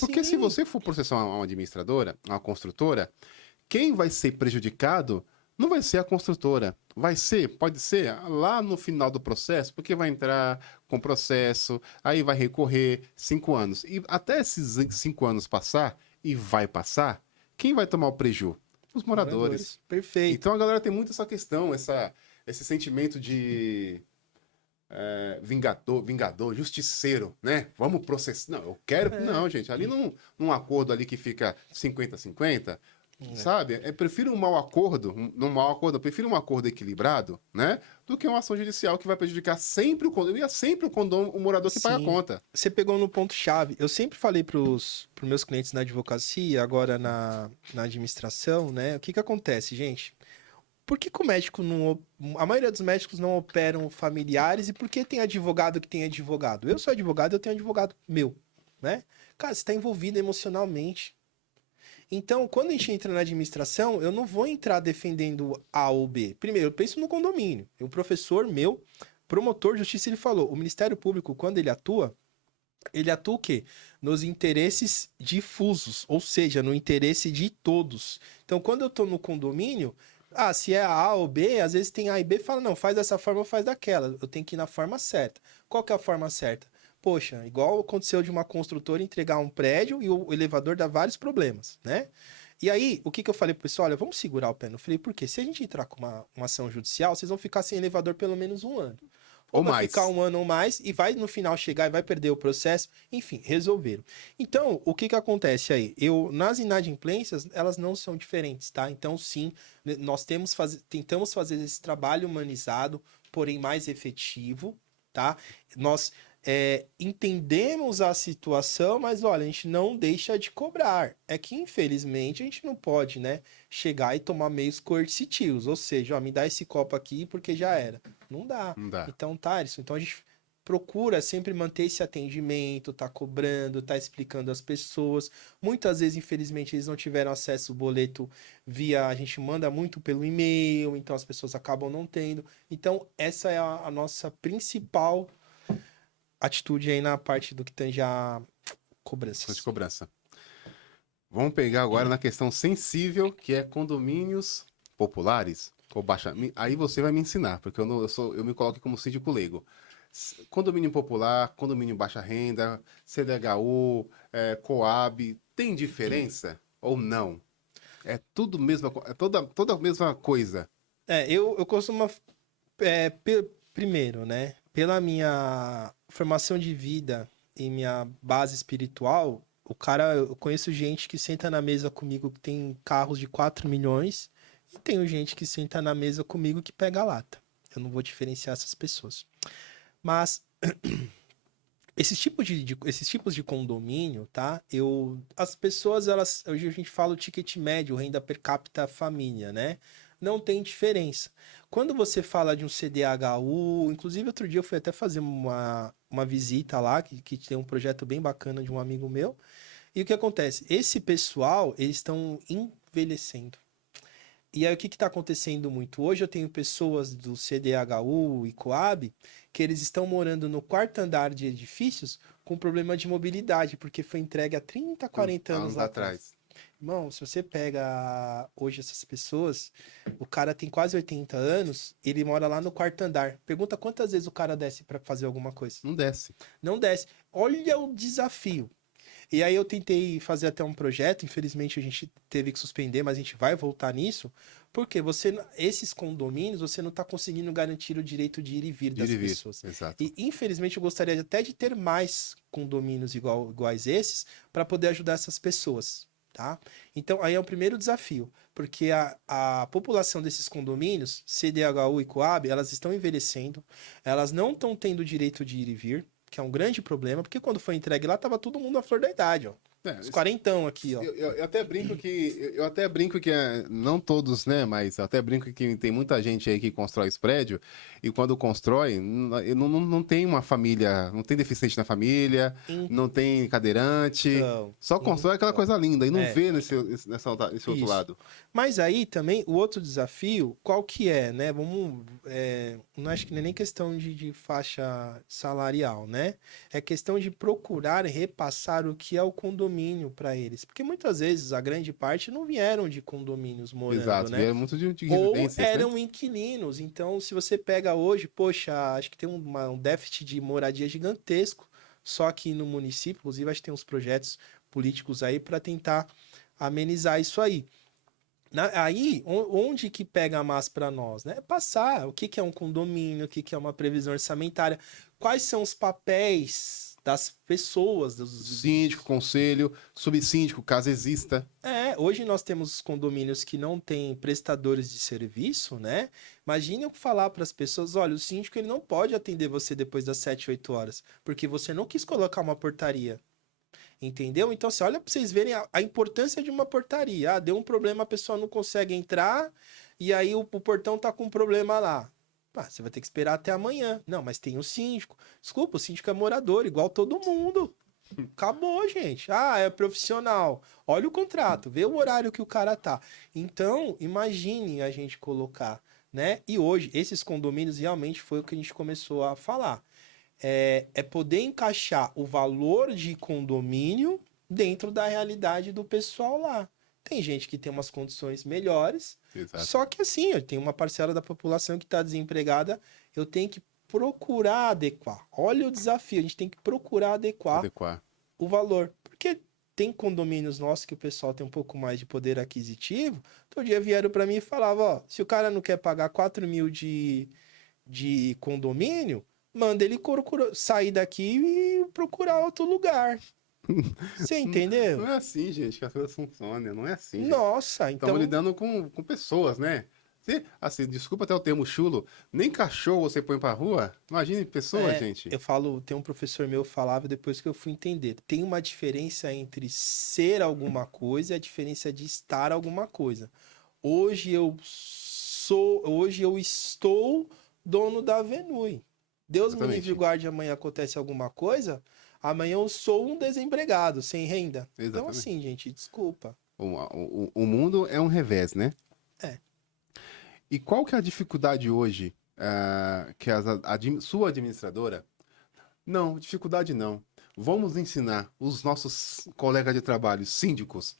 Porque se você for processar uma administradora, uma construtora, quem vai ser prejudicado não vai ser a construtora. Pode ser lá no final do processo, porque vai entrar com processo, aí vai recorrer 5 anos. E até esses 5 anos passar, e vai passar, quem vai tomar o prejuízo? Os moradores. Perfeito. Então a galera tem muito essa questão, esse sentimento vingador, justiceiro, né? Vamos processar. Não, eu quero. Não, gente, ali num acordo ali que fica 50-50, sabe? Eu prefiro um mau acordo, eu prefiro um acordo equilibrado, né? Do que uma ação judicial que vai prejudicar sempre o condomínio, e é sempre o morador que paga a Sim. conta. Você pegou no ponto-chave. Eu sempre falei para os meus clientes na advocacia, agora na administração, né? O que que acontece, gente? Por que que o médico não. A maioria dos médicos não operam familiares e por que tem advogado que tem advogado? Eu sou advogado, eu tenho advogado meu, né? Cara, você está envolvido emocionalmente. Então, quando a gente entra na administração, eu não vou entrar defendendo A ou B. Primeiro, eu penso no condomínio. O professor meu, promotor de justiça, ele falou: o Ministério Público, quando ele atua o quê? Nos interesses difusos, ou seja, no interesse de todos. Então, quando eu estou no condomínio, se é A ou B, às vezes tem A e B, fala, não, faz dessa forma ou faz daquela. Eu tenho que ir na forma certa. Qual que é a forma certa? Poxa, igual aconteceu de uma construtora entregar um prédio e o elevador dá vários problemas, né? E aí, o que que eu falei pro pessoal? Olha, vamos segurar o pé no freio, porque se a gente entrar com uma ação judicial, vocês vão ficar sem elevador pelo menos um ano. Ou Vai mais. ficar um ano ou mais e vai no final chegar e vai perder o processo. Enfim, resolveram. Então, o que que acontece aí? Nas inadimplências, elas não são diferentes, tá? Então, sim, nós tentamos fazer esse trabalho humanizado, porém mais efetivo, tá? Nós entendemos a situação, mas olha, a gente não deixa de cobrar. É que, infelizmente, a gente não pode, né, chegar e tomar meios coercitivos, ou seja, ó, me dá esse copo aqui porque já era. Não dá. Não dá. Então, tá, isso. Então a gente procura sempre manter esse atendimento, tá cobrando, tá explicando às pessoas. Muitas vezes, infelizmente, eles não tiveram acesso ao boleto a gente manda muito pelo e-mail, então as pessoas acabam não tendo. Então, essa é a nossa principal atitude aí na parte do que tange a De cobranças. cobrança. Vamos pegar agora na questão sensível, que é condomínios populares ou baixa. Aí você vai me ensinar, porque eu me coloco como síndico leigo. Condomínio popular, condomínio baixa renda, CDHU, Coab, tem diferença ou não? É tudo mesma, toda a mesma coisa. Eu costumo, primeiro, né, pela minha formação de vida e minha base espiritual, eu conheço gente que senta na mesa comigo que tem carros de 4 milhões e tenho gente que senta na mesa comigo que pega lata. Eu não vou diferenciar essas pessoas. Mas esses tipos de condomínio, tá? As pessoas, hoje a gente fala o ticket médio, renda per capita família, né? Não tem diferença. Quando você fala de um CDHU, inclusive outro dia eu fui até fazer uma visita lá, que tem um projeto bem bacana de um amigo meu. E o que acontece? Esse pessoal, eles estão envelhecendo. E aí, o que está acontecendo muito? Hoje eu tenho pessoas do CDHU e Coab que eles estão morando no quarto andar de edifícios com problema de mobilidade, porque foi entregue há 30, 40 anos lá atrás. Irmão, se você pega hoje essas pessoas, o cara tem quase 80 anos, ele mora lá no quarto andar. Pergunta quantas vezes o cara desce para fazer alguma coisa. Não desce. Não desce. Olha o desafio. E aí eu tentei fazer até um projeto, infelizmente a gente teve que suspender, mas a gente vai voltar nisso, porque esses condomínios, você não está conseguindo garantir o direito de ir e vir das pessoas. Exato. E infelizmente eu gostaria até de ter mais condomínios iguais esses, para poder ajudar essas pessoas, tá? Então aí é o primeiro desafio, porque a população desses condomínios, CDHU e Coab, elas estão envelhecendo, elas não estão tendo o direito de ir e vir, que é um grande problema, porque quando foi entregue lá, tava todo mundo à flor da idade, ó. Os quarentão aqui, ó. Eu até brinco que não todos, né, mas eu até brinco que tem muita gente aí que constrói esse prédio e quando constrói, não tem uma família, não tem deficiente na família, não tem cadeirante, só constrói aquela coisa linda e não vê nesse outro lado. Mas aí também, o outro desafio, qual que é, né? Não acho que não é nem questão de faixa salarial, né? É questão de procurar repassar o que é o condomínio para eles. Porque muitas vezes, a grande parte, não vieram de condomínios morando, Exato, né? vieram muito de Ou residências, eram né? inquilinos. Então, se você pega hoje, poxa, acho que tem um déficit de moradia gigantesco só aqui no município. Inclusive, acho que tem uns projetos políticos aí para tentar amenizar isso aí. Aí, onde que pega mais para nós, né? É passar o que que é um condomínio, o que que é uma previsão orçamentária, quais são os papéis das pessoas, Síndico, conselho, subsíndico, caso exista. Hoje nós temos condomínios que não têm prestadores de serviço, né? Imagine eu falar para as pessoas, olha, o síndico ele não pode atender você depois das 7, 8 horas, porque você não quis colocar uma portaria. Entendeu? Então, assim, olha para vocês verem a importância de uma portaria. Ah, deu um problema, a pessoa não consegue entrar, e aí o portão tá com um problema lá. Ah, você vai ter que esperar até amanhã. Não, mas tem o síndico. Desculpa, o síndico é morador, igual todo mundo. Acabou, gente. Ah, é profissional. Olha o contrato, vê o horário que o cara tá. Então, imagine a gente colocar, né? E hoje, esses condomínios realmente foi o que a gente começou a falar. É poder encaixar o valor de condomínio dentro da realidade do pessoal lá. Tem gente que tem umas condições melhores, Exato. só que assim, eu tenho uma parcela da população que está desempregada, eu tenho que procurar adequar. Olha o desafio, a gente tem que procurar adequar o valor. Porque tem condomínios nossos que o pessoal tem um pouco mais de poder aquisitivo. Todo dia vieram para mim e falavam, ó, se o cara não quer pagar 4 mil de condomínio, manda ele sair daqui e procurar outro lugar. Você entendeu? Não é assim, gente, que as coisas funcionam. Não é assim. Nossa, então. Estamos lidando com pessoas, né? Assim, desculpa até o termo chulo, nem cachorro você põe pra rua. Imagine pessoas, gente. Eu falo, tem um professor meu que falava depois que eu fui entender. Tem uma diferença entre ser alguma coisa e a diferença de estar alguma coisa. Hoje eu estou dono da Avenue. Deus me livre e guarde, amanhã acontece alguma coisa, amanhã eu sou um desempregado, sem renda. Exatamente. Então assim, gente, desculpa. O mundo é um revés, né? É. E qual que é a dificuldade hoje que a sua administradora... Não, dificuldade não. Vamos ensinar os nossos colegas de trabalho, síndicos,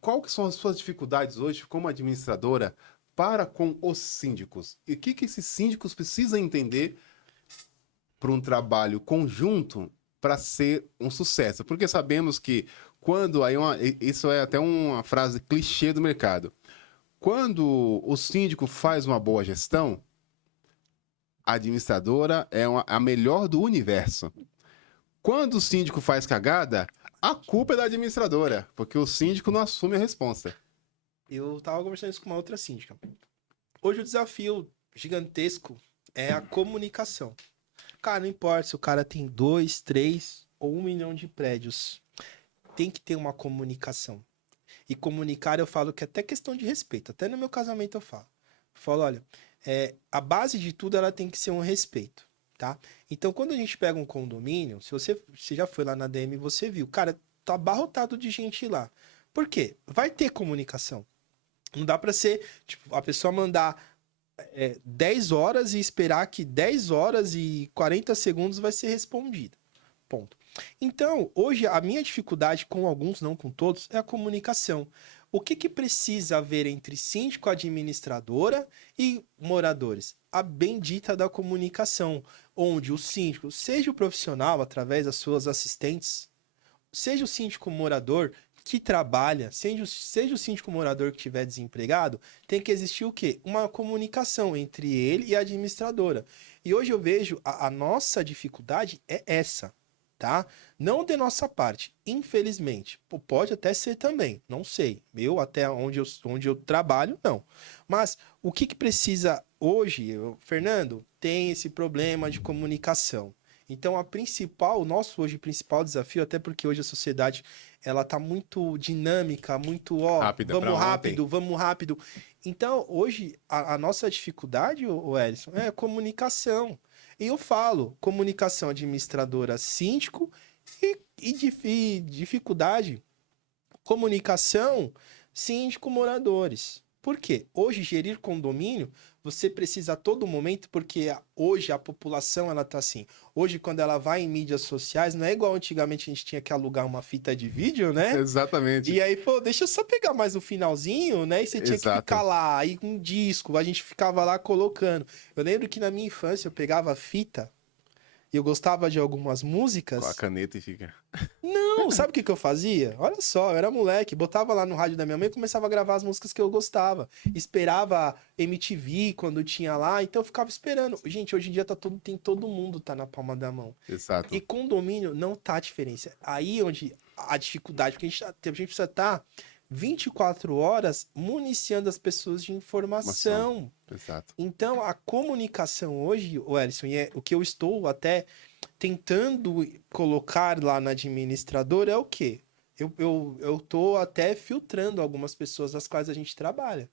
qual que são as suas dificuldades hoje como administradora para com os síndicos? E o que esses síndicos precisam entender para um trabalho conjunto para ser um sucesso? Porque sabemos que isso é até uma frase clichê do mercado. Quando o síndico faz uma boa gestão, a administradora é a melhor do universo. Quando o síndico faz cagada, a culpa é da administradora, porque o síndico não assume a responsa. Eu tava conversando isso com uma outra síndica. Hoje o desafio gigantesco é a comunicação. Cara, não importa se o cara tem 2, 3 ou 1 milhão de prédios. Tem que ter uma comunicação. E comunicar, eu falo que é até questão de respeito. Até no meu casamento eu falo. Eu falo, olha, a base de tudo ela tem que ser um respeito, tá? Então, quando a gente pega um condomínio, se você já foi lá na DM, você viu, cara, tá abarrotado de gente lá. Por quê? Vai ter comunicação. Não dá pra ser, tipo, a pessoa mandar 10 horas e esperar que 10 horas e 40 segundos vai ser respondida. Ponto. Então, hoje, a minha dificuldade com alguns, não com todos, é a comunicação. O que precisa haver entre síndico, administradora e moradores? A bendita da comunicação, onde o síndico, seja o profissional, através das suas assistentes, seja o síndico morador que trabalha, seja o síndico morador que estiver desempregado, tem que existir o quê? Uma comunicação entre ele e a administradora. E hoje eu vejo a nossa dificuldade é essa. Tá? Não de nossa parte, infelizmente. Pode até ser também, não sei. Eu, até onde eu trabalho, não. Mas o que precisa hoje, Fernando, tem esse problema de comunicação. Então, o nosso hoje principal desafio, até porque hoje a sociedade ela tá muito dinâmica, muito, vamos rápido. Então, hoje, a nossa dificuldade, Elison, é comunicação. E eu falo, comunicação administradora síndico e dificuldade, comunicação síndico moradores. Por quê? Hoje, gerir condomínio, você precisa a todo momento, porque hoje a população, ela tá assim. Hoje, quando ela vai em mídias sociais, não é igual antigamente a gente tinha que alugar uma fita de vídeo, né? Exatamente. E aí, pô, deixa eu só pegar mais o finalzinho, né? E você tinha que ficar lá, aí com um disco, a gente ficava lá colocando. Eu lembro que na minha infância eu pegava fita e eu gostava de algumas Com a músicas, caneta e fica. não, sabe o que que eu fazia? Olha só, eu era moleque, botava lá no rádio da minha mãe e começava a gravar as músicas que eu gostava. Esperava MTV quando tinha lá, então eu ficava esperando. Gente, hoje em dia tem todo mundo tá na palma da mão. E Exato. condomínio não tá diferença. Aí onde a dificuldade, porque a gente precisa estar 24 horas municiando as pessoas de Informação. informação. Exato. Então, a comunicação hoje, o Ellison, e é o que eu estou até tentando colocar lá na administradora é o quê? Eu tô até filtrando algumas pessoas das quais a gente trabalha.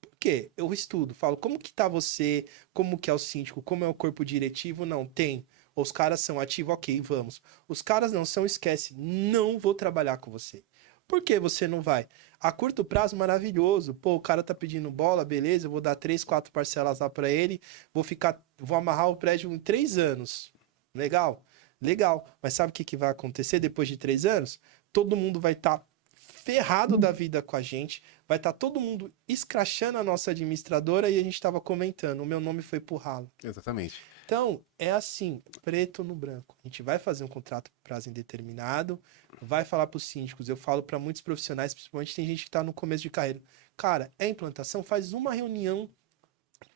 Por quê? Eu estudo, falo, como que tá você, como que é o síndico, como é o corpo diretivo? Não, tem. Os caras são ativos, ok, vamos. Os caras não são, esquece, não vou trabalhar com você. Por que você não vai? A curto prazo, maravilhoso. Pô, o cara tá pedindo bola, beleza, eu vou dar 3, 4 parcelas lá pra ele, vou amarrar o prédio em 3 anos. Legal? Legal. Mas sabe o que que vai acontecer depois de 3 anos? Todo mundo vai estar ferrado da vida com a gente, vai estar todo mundo escrachando a nossa administradora e a gente estava comentando, o meu nome foi pro ralo. Exatamente. Então, é assim, preto no branco. A gente vai fazer um contrato por prazo indeterminado, vai falar para os síndicos, eu falo para muitos profissionais, principalmente tem gente que está no começo de carreira. Cara, é implantação, faz uma reunião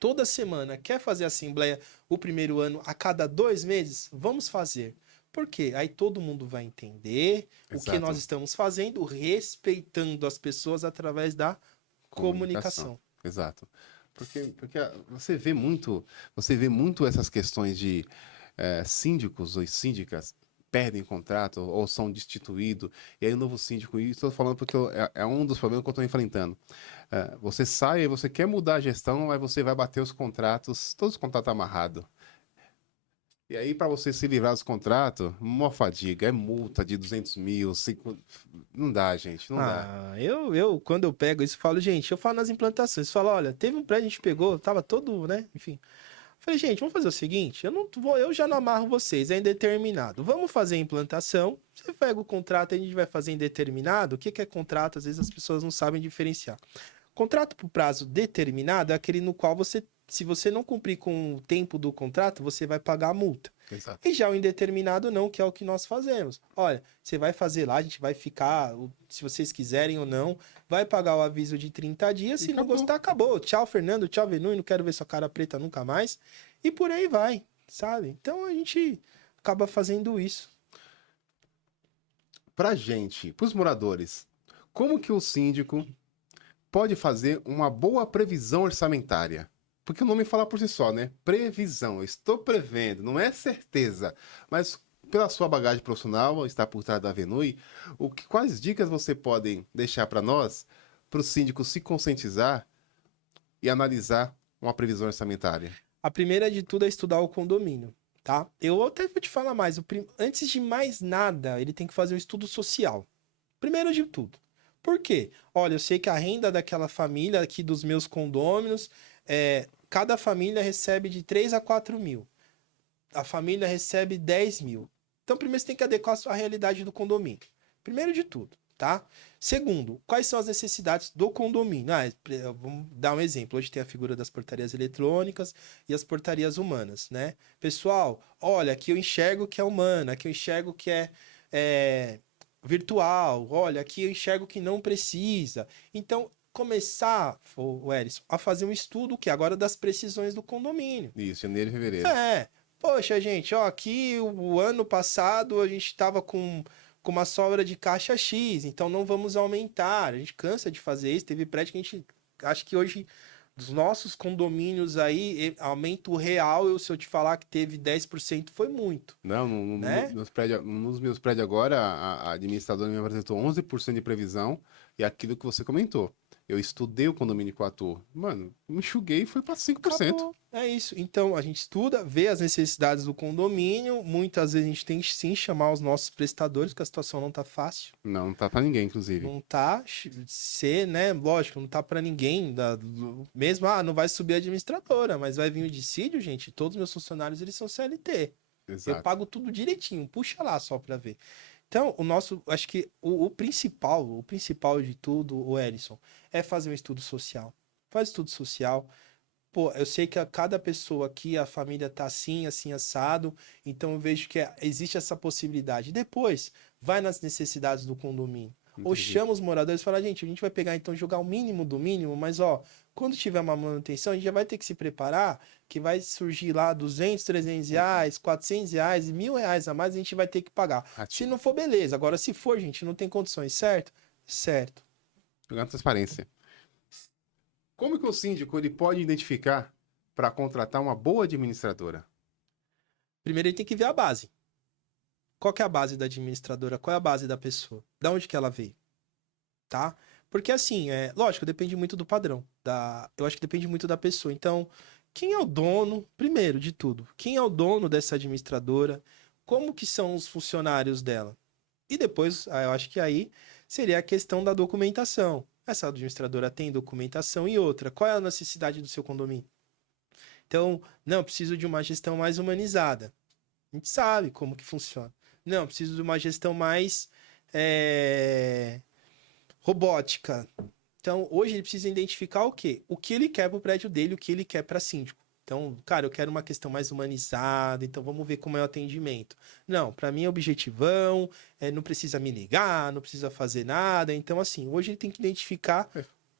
toda semana. Quer fazer assembleia o primeiro ano a cada 2 meses? Vamos fazer. Por quê? Aí todo mundo vai entender o que nós Exato. estamos fazendo, respeitando as pessoas através da comunicação. Exato. Porque você vê muito essas questões de síndicos ou síndicas perdem contrato ou são destituídos, e aí o novo síndico, e estou falando porque é um dos problemas que eu estou enfrentando. Você sai e você quer mudar a gestão, mas você vai bater os contratos, todos os contratos amarrados. E aí, para você se livrar dos contratos, uma fadiga, é multa de 200 mil, não dá, gente, não dá. Ah, quando eu pego isso, falo, gente, eu falo nas implantações, falo, olha, teve um prédio, a gente pegou, tava todo, né, enfim. Falei, gente, vamos fazer o seguinte, eu já não amarro vocês, é indeterminado. Vamos fazer a implantação, você pega o contrato, a gente vai fazer indeterminado. O que que é contrato? Às vezes as pessoas não sabem diferenciar. Contrato por prazo determinado é aquele no qual você, se você não cumprir com o tempo do contrato, você vai pagar a multa. Exato. E já o indeterminado não, que é o que nós fazemos. Olha, você vai fazer lá, a gente vai ficar, se vocês quiserem ou não, vai pagar o aviso de 30 dias, E se não acabou. gostar, acabou. Tchau, Fernando, tchau, Venui, não quero ver sua cara preta nunca mais. E por aí vai, sabe? Então a gente acaba fazendo isso. Pra gente, pros moradores, como que o síndico pode fazer uma boa previsão orçamentária? Porque o nome fala por si só, né? Previsão. Eu estou prevendo, não é certeza. Mas pela sua bagagem profissional, está por trás da Avenui, quais dicas você podem deixar para nós, para o síndico se conscientizar e analisar uma previsão orçamentária? A primeira de tudo é estudar o condomínio, tá? Eu até vou te falar mais. Antes de mais nada, ele tem que fazer um estudo social. Primeiro de tudo. Por quê? Olha, eu sei que a renda daquela família aqui dos meus condôminos, cada família recebe de 3 a 4 mil. A família recebe 10 mil. Então, primeiro você tem que adequar a sua realidade do condomínio. Primeiro de tudo, tá? Segundo, quais são as necessidades do condomínio? Vamos dar um exemplo. Hoje tem a figura das portarias eletrônicas e as portarias humanas, né? Pessoal, olha, aqui eu enxergo que é humana, aqui eu enxergo que é virtual, olha, aqui eu enxergo que não precisa. Então, começar, o Erisson, a fazer um estudo que agora das precisões do condomínio. Isso, janeiro e fevereiro. Poxa, gente, ó, aqui o ano passado a gente estava com uma sobra de caixa X, então não vamos aumentar. A gente cansa de fazer isso. Teve prédio que a gente, acho que hoje, dos nossos condomínios aí, aumento real, se eu te falar que teve 10%, foi muito. Não, né? nos meus prédios agora, a administradora me apresentou 11% de previsão e aquilo que você comentou. Eu estudei o condomínio que eu atuo. Mano, enxuguei e foi para 5%. Acabou. É isso. Então, a gente estuda, vê as necessidades do condomínio. Muitas vezes a gente tem que sim chamar os nossos prestadores, porque a situação não tá fácil. Não tá para ninguém, inclusive. Não tá ser, né? Lógico, não tá para ninguém. Mesmo, não vai subir a administradora, mas vai vir o dissídio, gente. Todos os meus funcionários, eles são CLT. Exato. Eu pago tudo direitinho. Puxa lá só para ver. Então, acho que o principal de tudo, o Erisson, é fazer um estudo social. Faz estudo social. pô, eu sei que a cada pessoa aqui, a família tá assim, assim, assado, então eu vejo que existe essa possibilidade. Depois, vai nas necessidades do condomínio. Ou Entendi. chama os moradores e fala, gente, a gente vai pegar então jogar o mínimo do mínimo, mas ó, quando tiver uma manutenção, a gente já vai ter que se preparar, que vai surgir lá 200, 300 reais, 400 reais, R$ 1.000 a mais, a gente vai ter que pagar. Se Ativo. não for, beleza. Agora, se for, gente, não tem condições, certo? Certo. Jogando transparência. Como que o síndico ele pode identificar para contratar uma boa administradora? Primeiro ele tem que ver a base. Qual que é a base da administradora? Qual é a base da pessoa? Da onde que ela veio? Tá? Porque assim, lógico, depende muito do padrão. Eu acho que depende muito da pessoa. Então, quem é o dono, primeiro de tudo, quem é o dono dessa administradora? Como que são os funcionários dela? E depois, eu acho que aí seria a questão da documentação. Essa administradora tem documentação e outra. Qual é a necessidade do seu condomínio? Então, não, eu preciso de uma gestão mais humanizada. A gente sabe como que funciona. Não, eu preciso de uma gestão mais robótica. Então, hoje ele precisa identificar o quê? O que ele quer para o prédio dele, o que ele quer para síndico. Então, cara, eu quero uma questão mais humanizada, então vamos ver como é o atendimento. Não, para mim é objetivão, não precisa me ligar, não precisa fazer nada. Então, assim, hoje ele tem que identificar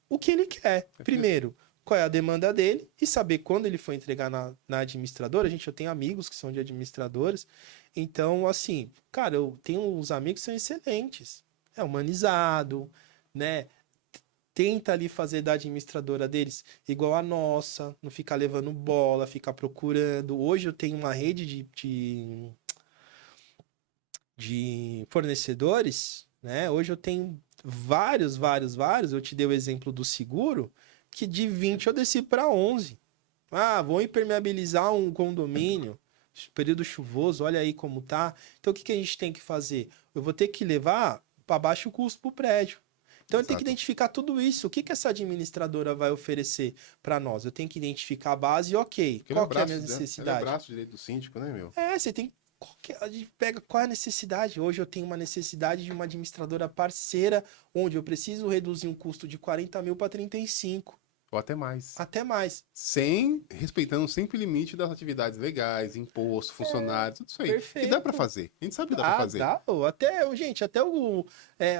o que ele quer. Primeiro, qual é a demanda dele e saber quando ele for entregar na administradora. Gente, eu tenho amigos que são de administradoras. Então, assim, cara, eu tenho uns amigos que são excelentes. É humanizado, né? Tenta ali fazer da administradora deles igual a nossa, não ficar levando bola, ficar procurando. Hoje eu tenho uma rede de fornecedores, né? Hoje eu tenho vários. Eu te dei o exemplo do seguro, que de 20 eu desci para 11. Ah, vou impermeabilizar um condomínio, período chuvoso, olha aí como tá. Então o que que a gente tem que fazer? Eu vou ter que levar para baixo o custo pro prédio. Então eu tenho que Exato. identificar tudo isso. O que que essa administradora vai oferecer para nós? Eu tenho que identificar a base e ok, Porque qual que é a minha ele é necessidade? braço direito do síndico, né, meu? Você tem. A gente pega qual é a necessidade. Hoje eu tenho uma necessidade de uma administradora parceira, onde eu preciso reduzir um custo de 40 mil para 35, Ou até mais. até mais. Respeitando sempre o limite das atividades legais, imposto, funcionários, tudo isso aí. Que dá pra Perfeito. fazer. A gente sabe que dá pra fazer. Dá, pô. Gente, até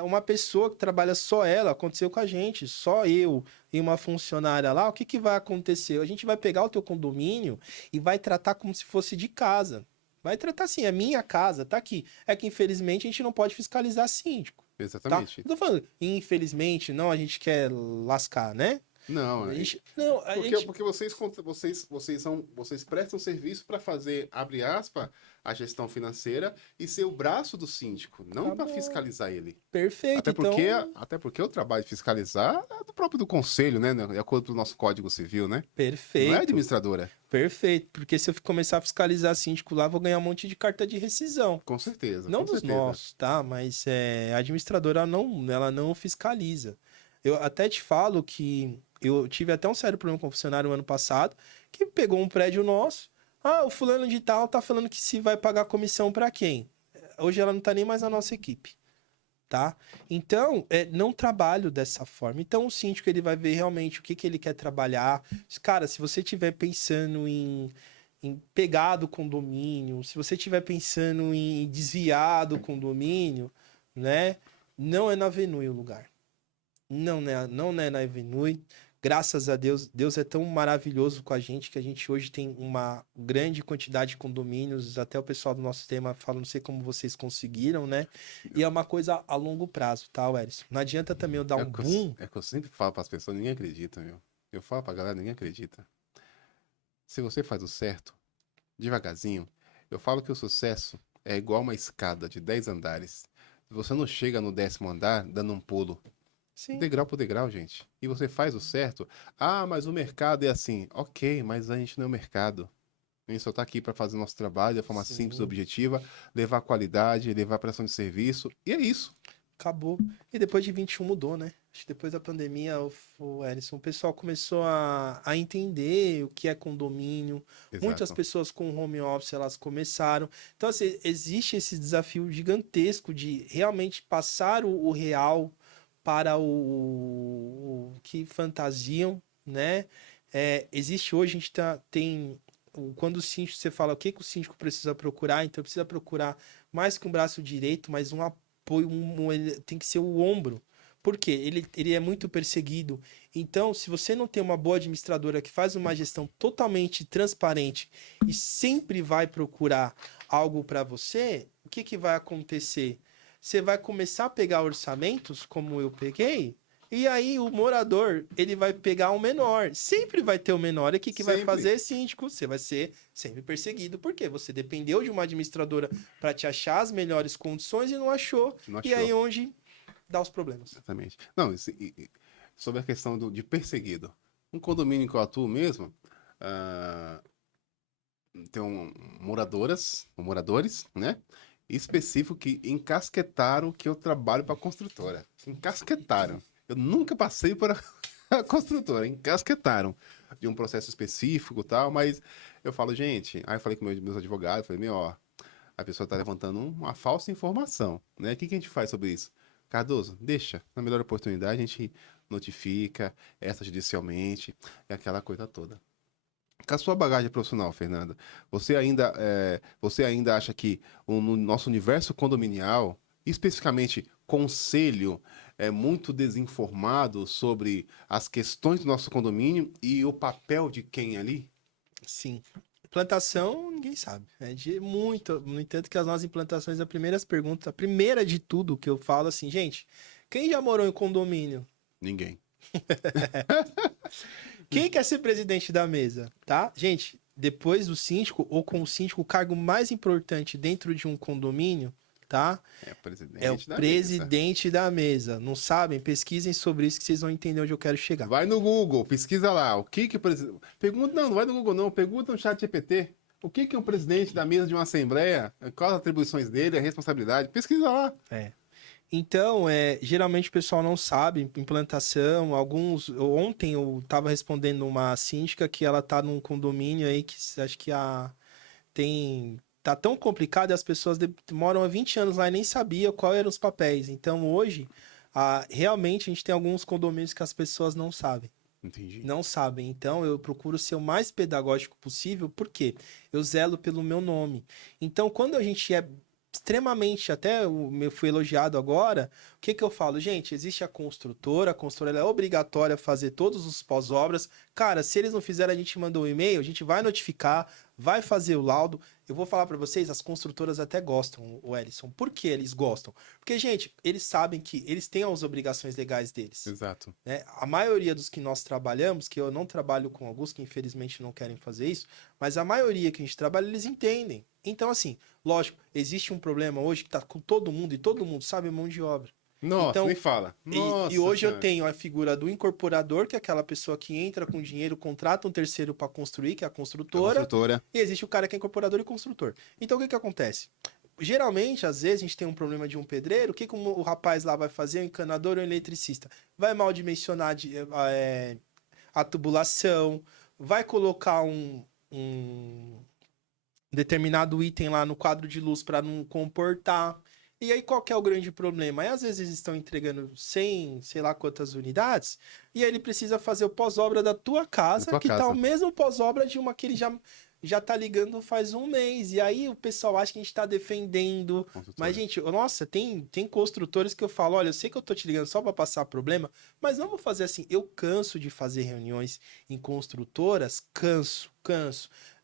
uma pessoa que trabalha só ela, aconteceu com a gente, só eu e uma funcionária lá, o que que vai acontecer? A gente vai pegar o teu condomínio e vai tratar como se fosse de casa. Vai tratar assim, é minha casa, tá aqui. É que infelizmente a gente não pode fiscalizar síndico, tá? Exatamente. Não tô falando, infelizmente, não, a gente quer lascar, né? Não, Não, porque vocês prestam serviço para fazer, abre aspas, a gestão financeira e ser o braço do síndico, não Tá para bom. fiscalizar ele. Perfeito, Até porque o trabalho de fiscalizar é do próprio do conselho, né? De acordo com o nosso Código Civil, né? perfeito. Não é administradora. Perfeito, porque se eu começar a fiscalizar síndico lá, vou ganhar um monte de carta de rescisão. Com certeza. Não com dos certeza. nossos, tá? Mas a administradora ela não fiscaliza. Eu até te falo que eu tive até um sério problema com um funcionário ano passado, que pegou um prédio nosso. Ah, o fulano de tal tá falando que se vai pagar comissão pra quem? Hoje ela não tá nem mais na nossa equipe, tá? Então, não trabalho dessa forma. Então, o síndico ele vai ver realmente o que que ele quer trabalhar. Cara, se você estiver pensando em pegar do condomínio, se você estiver pensando em desviar do condomínio, né? Não é na Avenue o lugar. Não é na Avenue. Graças a Deus, Deus é tão maravilhoso com a gente que a gente hoje tem uma grande quantidade de condomínios. Até o pessoal do nosso tema fala, não sei como vocês conseguiram, né? E é uma coisa a longo prazo, tá, Wellington? Não adianta também eu dar um boom. É que eu sempre falo para as pessoas, ninguém acredita, meu. Eu falo pra galera, ninguém acredita. Se você faz o certo, devagarzinho, eu falo que o sucesso é igual uma escada de 10 andares. Se você não chega no 10º andar dando um pulo, Sim, degrau por degrau, gente. E você faz o certo. Ah, mas o mercado é assim. Ok, mas a gente não é o mercado. A gente só tá aqui para fazer nosso trabalho de forma simples e sim. objetiva, levar qualidade, levar prestação de serviço. E é isso. Acabou. E depois de 21 mudou, né? Acho que depois da pandemia, o Ellison, o pessoal começou a entender o que é condomínio. Muitas Exato. pessoas com home office, elas começaram. Então, assim, existe esse desafio gigantesco de realmente passar o real para o que fantasiam, né? existe hoje, a gente tem... Quando o síndico, você fala o que o síndico precisa procurar, então precisa procurar mais que um braço direito, mas um apoio, ele tem que ser o ombro. Por quê? Ele é muito perseguido. Então, se você não tem uma boa administradora que faz uma gestão totalmente transparente e sempre vai procurar algo para você, o que vai acontecer? Você vai começar a pegar orçamentos, como eu peguei, e aí o morador, ele vai pegar o menor. Sempre vai ter o menor. E o que vai fazer, síndico? Você vai ser sempre perseguido. Por quê? Você dependeu de uma administradora para te achar as melhores condições e não achou. E aí onde dá os problemas. Exatamente. Não, sobre a questão de perseguido. Um condomínio que eu atuo mesmo, tem moradores, né? Específico que encasquetaram que eu trabalho para construtora. Encasquetaram. Eu nunca passei por a construtora, encasquetaram de um processo específico e tal, mas eu falo, gente, aí eu falei com meus advogados, falei, ó, a pessoa tá levantando uma falsa informação, né? O que a gente faz sobre isso? Cardoso, deixa, na melhor oportunidade a gente notifica, judicialmente, e aquela coisa toda. Com a sua bagagem profissional, Fernanda, você ainda acha que no nosso universo condominial, especificamente conselho, é muito desinformado sobre as questões do nosso condomínio e o papel de quem ali? Sim. Implantação, ninguém sabe. No entanto, que as nossas implantações, a primeira de tudo que eu falo assim, gente, quem já morou em condomínio? Ninguém. Quem quer ser presidente da mesa, tá? Gente, depois do síndico, ou com o síndico, o cargo mais importante dentro de um condomínio, tá? É o presidente da mesa. Não sabem? Pesquisem sobre isso que vocês vão entender onde eu quero chegar. Vai no Google, pesquisa lá. O que o presidente... Pergunta, não vai no Google não. Pergunta no chat GPT. O que o presidente da mesa de uma assembleia, quais as atribuições dele, a responsabilidade. Pesquisa lá. Então, geralmente o pessoal não sabe, implantação, ontem eu estava respondendo uma síndica que ela tá num condomínio aí que acho que tá tão complicado e as pessoas moram há 20 anos lá e nem sabia qual eram os papéis. Então, hoje, realmente a gente tem alguns condomínios que as pessoas não sabem. Entendi. Não sabem. Então, eu procuro ser o mais pedagógico possível, porque eu zelo pelo meu nome. Então, quando a gente extremamente, até eu fui elogiado agora, o que eu falo? Gente, existe a construtora ela é obrigatória a fazer todos os pós-obras. Cara, se eles não fizerem, a gente manda um e-mail, a gente vai notificar, vai fazer o laudo. Eu vou falar para vocês, as construtoras até gostam, o Ellison. Por que eles gostam? Porque, gente, eles sabem que eles têm as obrigações legais deles. Exato. Né? A maioria dos que nós trabalhamos, que eu não trabalho com alguns que infelizmente não querem fazer isso, mas a maioria que a gente trabalha, eles entendem. Então, assim, lógico, existe um problema hoje que tá com todo mundo, e todo mundo sabe mão de obra. Nossa, então, nem fala. Nossa, e hoje eu tenho a figura do incorporador, que é aquela pessoa que entra com dinheiro, contrata um terceiro para construir, que é a construtora. E existe o cara que é incorporador e construtor. Então, o que acontece? Geralmente, às vezes, a gente tem um problema de um pedreiro, o que o rapaz lá vai fazer? O encanador ou o eletricista? Vai mal dimensionar a tubulação, vai colocar um determinado item lá no quadro de luz para não comportar. E aí, qual que é o grande problema? Aí, às vezes, eles estão entregando 100, sei lá quantas unidades, e aí ele precisa fazer o pós-obra da tua casa, tá o mesmo pós-obra de uma que ele já tá ligando faz um mês. E aí, o pessoal acha que a gente tá defendendo. Mas, gente, nossa, tem construtores que eu falo, olha, eu sei que eu tô te ligando só para passar problema, mas vamos fazer assim, eu canso de fazer reuniões em construtoras, canso.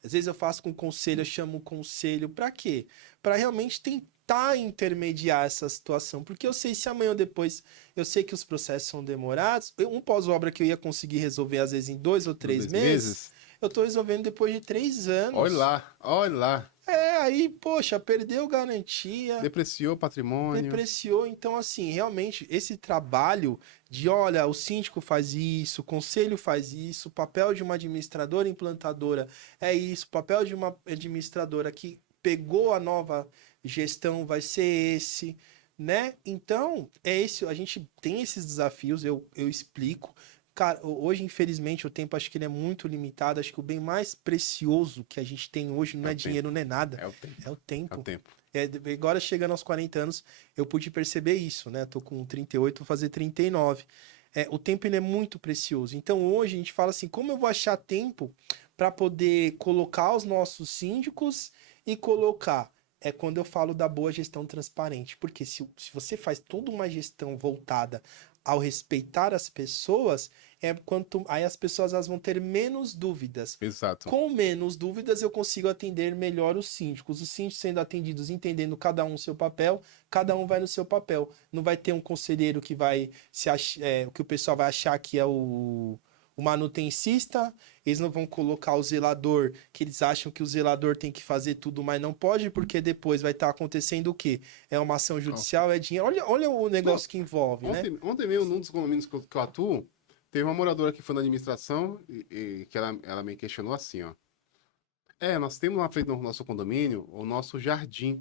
Às vezes eu faço com conselho, eu chamo o conselho, para quê? Para realmente tentar intermediar essa situação, porque eu sei se amanhã ou depois, eu sei que os processos são demorados, um pós-obra que eu ia conseguir resolver às vezes em 2 ou 3 meses, eu tô resolvendo depois de 3 anos. Olha lá. Aí, poxa, perdeu garantia. Depreciou patrimônio. Depreciou, então assim, realmente, esse trabalho de, olha, o síndico faz isso, o conselho faz isso, o papel de uma administradora implantadora é isso, o papel de uma administradora que pegou a nova gestão vai ser esse, né? Então, a gente tem esses desafios, eu explico. Cara, hoje, infelizmente, o tempo acho que ele é muito limitado. Acho que o bem mais precioso que a gente tem hoje não é dinheiro, não é nada. É o tempo. É o tempo. É o tempo. Agora, chegando aos 40 anos, eu pude perceber isso, né? Tô com 38, vou fazer 39. o tempo ele é muito precioso. Então hoje a gente fala assim, como eu vou achar tempo para poder colocar os nossos síndicos e colocar? É quando eu falo da boa gestão transparente. Porque se você faz toda uma gestão voltada ao respeitar as pessoas, aí as pessoas elas vão ter menos dúvidas. Exato. Com menos dúvidas, eu consigo atender melhor os síndicos. Os síndicos sendo atendidos, entendendo cada um o seu papel, cada um vai no seu papel. Não vai ter um conselheiro que vai que o pessoal vai achar que é o manutencista, eles não vão colocar o zelador, que eles acham que o zelador tem que fazer tudo, mas não pode, porque depois vai estar acontecendo o quê? É uma ação judicial, é dinheiro. Olha o negócio que envolve, né? Ontem mesmo, num dos condomínios que eu atuo, teve uma moradora que foi na administração e que ela me questionou assim, ó. Nós temos na frente do nosso condomínio o nosso jardim,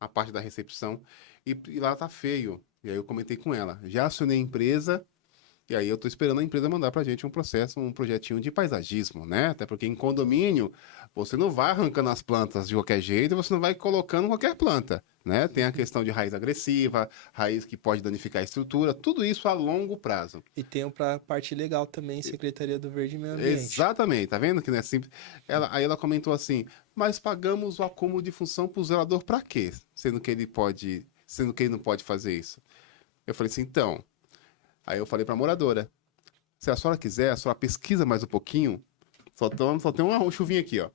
a parte da recepção, e lá tá feio. E aí eu comentei com ela. Já acionei a empresa, e aí eu tô esperando a empresa mandar pra gente um projetinho de paisagismo, né? Até porque em condomínio, você não vai arrancando as plantas de qualquer jeito, você não vai colocando qualquer planta, né? Tem a questão de raiz agressiva, raiz que pode danificar a estrutura, tudo isso a longo prazo. E tem pra parte legal também, Secretaria do Verde e Meio Ambiente. Exatamente, tá vendo que não é simples? Aí ela comentou assim, mas pagamos o acúmulo de função pro zelador pra quê? Sendo que ele não pode fazer isso. Eu falei assim, então... Aí eu falei pra moradora, se a senhora quiser, a senhora pesquisa mais um pouquinho, só tem uma chuvinha aqui, ó.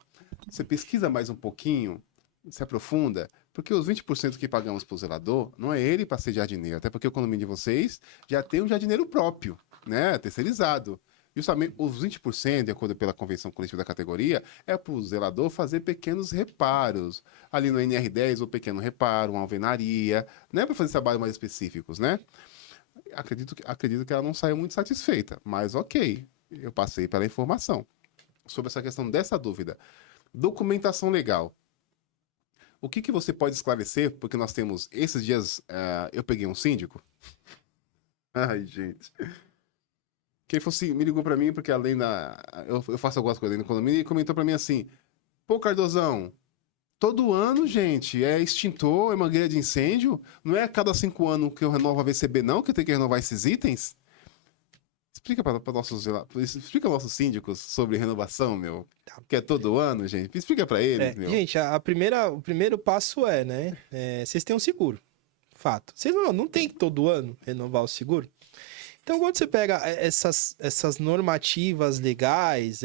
Você pesquisa mais um pouquinho, se aprofunda, porque os 20% que pagamos pro zelador, não é ele para ser jardineiro, até porque o condomínio de vocês já tem um jardineiro próprio, né, terceirizado. Justamente os 20%, de acordo pela convenção coletiva da categoria, é para o zelador fazer pequenos reparos. Ali no NR10, um pequeno reparo, uma alvenaria, né, para fazer trabalhos mais específicos, né? Acredito que ela não saiu muito satisfeita, mas ok, eu passei pela informação. Sobre essa questão dessa dúvida. Documentação legal. O que você pode esclarecer? Porque nós temos, esses dias, eu peguei um síndico. Ai, gente. Quem fosse, me ligou pra mim, porque além da... Eu faço algumas coisas no condomínio, e comentou pra mim assim, pô, Cardozão, todo ano, gente, é extintor, é mangueira de incêndio. Não é a cada 5 anos que eu renovo a VCB, não, que eu tenho que renovar esses itens? Explica para explica aos nossos síndicos sobre renovação, meu. Que é todo ano, gente. Explica para eles, meu. Gente, o primeiro passo é, né? Vocês têm um seguro. Fato. Vocês não tem que todo ano renovar o seguro? Então, quando você pega essas normativas legais,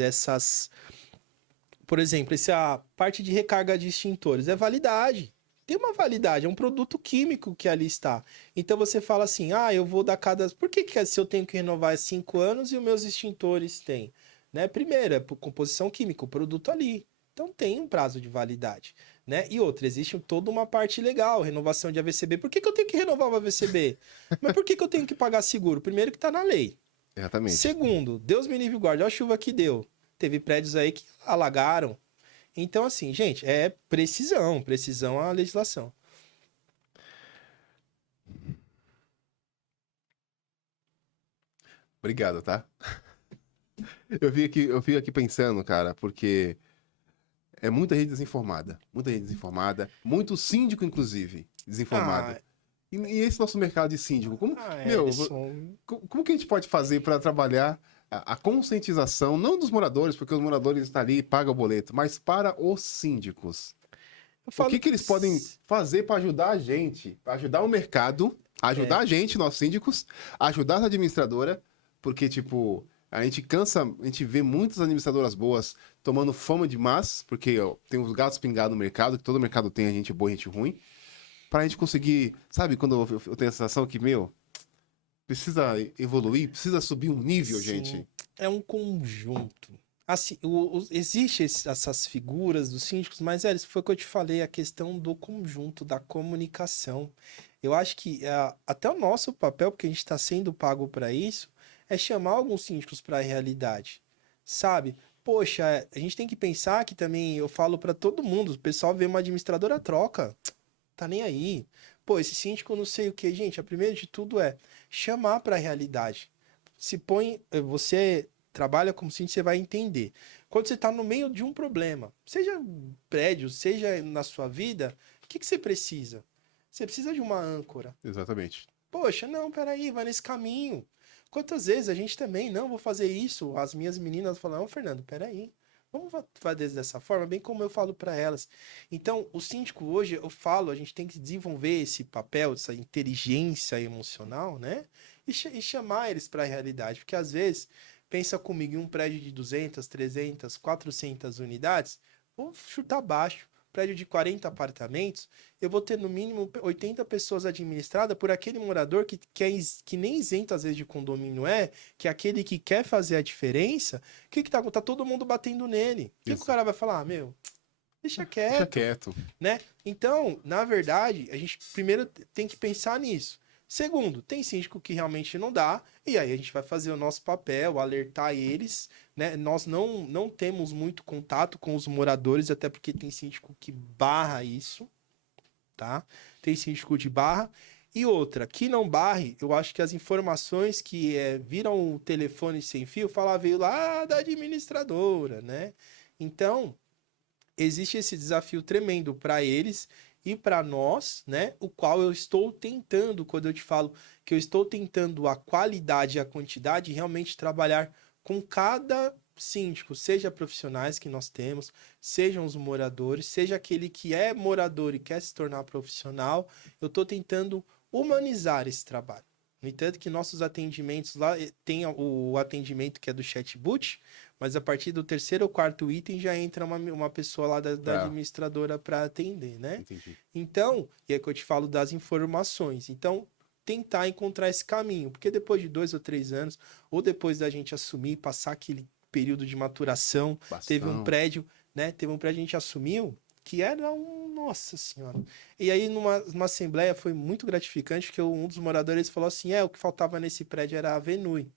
por exemplo, essa parte de recarga de extintores, é validade. Tem uma validade, é um produto químico que ali está. Então você fala assim, eu vou dar cada... Por que se eu tenho que renovar 5 anos e os meus extintores têm? Né? Primeiro, é por composição química, o produto ali. Então tem um prazo de validade. Né? E outra, existe toda uma parte legal, renovação de AVCB. Por que eu tenho que renovar o AVCB? Mas por que eu tenho que pagar seguro? Primeiro que está na lei. Exatamente. Segundo, Deus me livre e guarde, olha a chuva que deu. Teve prédios aí que alagaram. Então, assim, gente, é precisão à legislação. Obrigado, tá? Eu fico aqui pensando, cara, porque é muita gente desinformada, muito síndico, inclusive, desinformado. E esse nosso mercado de síndico, como que a gente pode fazer para trabalhar a conscientização, não dos moradores, porque os moradores estão ali e pagam o boleto, mas para os síndicos? O que eles podem fazer para ajudar a gente, para ajudar o mercado, ajudar a gente, nós síndicos, ajudar a administradora, porque, tipo, a gente vê muitas administradoras boas tomando fama de más, porque tem os gatos pingados no mercado, que todo mercado tem a gente boa e a gente ruim, pra gente conseguir, sabe, quando eu tenho a sensação que, precisa evoluir, precisa subir um nível, Sim, gente. É um conjunto. Assim, existe essas figuras dos síndicos, mas, isso foi o que eu te falei, a questão do conjunto, da comunicação. Eu acho que até o nosso papel, porque a gente está sendo pago para isso, é chamar alguns síndicos para a realidade, sabe? Poxa, a gente tem que pensar que também, eu falo para todo mundo, o pessoal vê uma administradora, troca, tá nem aí. Pô, esse síndico não sei o que, gente, a primeira de tudo é chamar para a realidade. Você trabalha como síndico, você vai entender. Quando você está no meio de um problema, seja prédio, seja na sua vida, o que você precisa? Você precisa de uma âncora. Exatamente. Poxa, não, peraí, vai nesse caminho. Quantas vezes a gente também, não, vou fazer isso. As minhas meninas falam, não, Fernando, peraí. Vamos fazer dessa forma, bem como eu falo para elas. Então, o síndico hoje, eu falo, a gente tem que desenvolver esse papel, essa inteligência emocional, né? E chamar eles para a realidade. Porque às vezes, pensa comigo, em um prédio de 200, 300, 400 unidades, vou chutar baixo. Prédio de 40 apartamentos, eu vou ter no mínimo 80 pessoas administradas por aquele morador que nem isento às vezes de condomínio que é aquele que quer fazer a diferença. O que tá? Tá todo mundo batendo nele. O que o cara vai falar? Meu, deixa quieto. Deixa quieto. Né? Então, na verdade, a gente primeiro tem que pensar nisso. Segundo, tem síndico que realmente não dá, e aí a gente vai fazer o nosso papel, alertar eles, né? Nós não temos muito contato com os moradores, até porque tem síndico que barra isso, tá? Tem síndico de barra. E outra, que não barre, eu acho que as informações que viram o telefone sem fio, veio lá da administradora, né? Então, existe esse desafio tremendo para eles e para nós, né? O qual eu estou tentando, quando eu te falo que eu estou tentando a qualidade e a quantidade, realmente trabalhar com cada síndico, seja profissionais que nós temos, sejam os moradores, seja aquele que é morador e quer se tornar profissional, eu estou tentando humanizar esse trabalho. No entanto que nossos atendimentos lá, tem o atendimento que é do chatbot, mas a partir do terceiro ou quarto item já entra uma pessoa lá da administradora para atender, né? Entendi. Então, e é que eu te falo das informações. Então, tentar encontrar esse caminho, porque depois de 2 ou 3 anos, ou depois da gente assumir, passar aquele período de maturação, teve um prédio, né? Teve um prédio que a gente assumiu, que era Nossa Senhora. E aí, numa assembleia, foi muito gratificante, porque um dos moradores falou assim, o que faltava nesse prédio era a Avenue.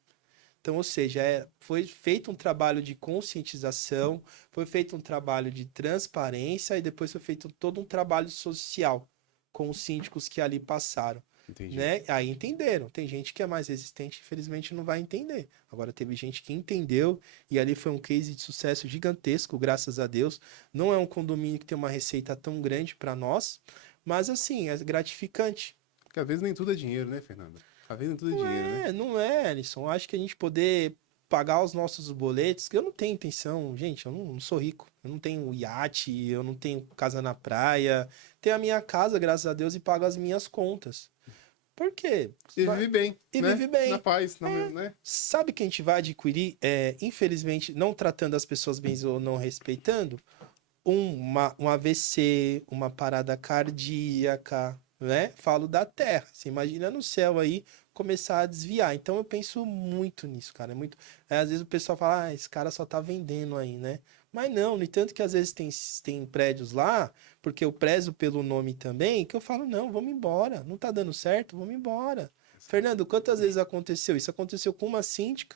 Então, ou seja, foi feito um trabalho de conscientização, foi feito um trabalho de transparência e depois foi feito todo um trabalho social com os síndicos que ali passaram. Entendi. Né? Aí entenderam. Tem gente que é mais resistente, infelizmente não vai entender. Agora teve gente que entendeu e ali foi um case de sucesso gigantesco, graças a Deus. Não é um condomínio que tem uma receita tão grande para nós, mas assim, é gratificante. Porque às vezes nem tudo é dinheiro, né, Fernando? Às vezes nem tudo é dinheiro, né? Não é, Alisson. Acho que a gente poder pagar os nossos boletos, que eu não tenho intenção, gente, eu não sou rico. Eu não tenho iate, eu não tenho casa na praia. Tenho a minha casa, graças a Deus, e pago as minhas contas. Por quê? E vive bem. E né? vive bem. Na paz, né? Sabe que a gente vai adquirir, infelizmente, não tratando as pessoas bem ou não respeitando, um AVC, uma parada cardíaca, né? Falo da terra. Você imagina no céu aí começar a desviar. Então eu penso muito nisso, cara. Às vezes o pessoal fala, esse cara só tá vendendo aí, né? Mas não, no entanto que às vezes tem prédios lá, porque eu prezo pelo nome também, que eu falo, não, vamos embora. Não tá dando certo, vamos embora. Fernando, quantas vezes aconteceu? Isso aconteceu com uma síndica,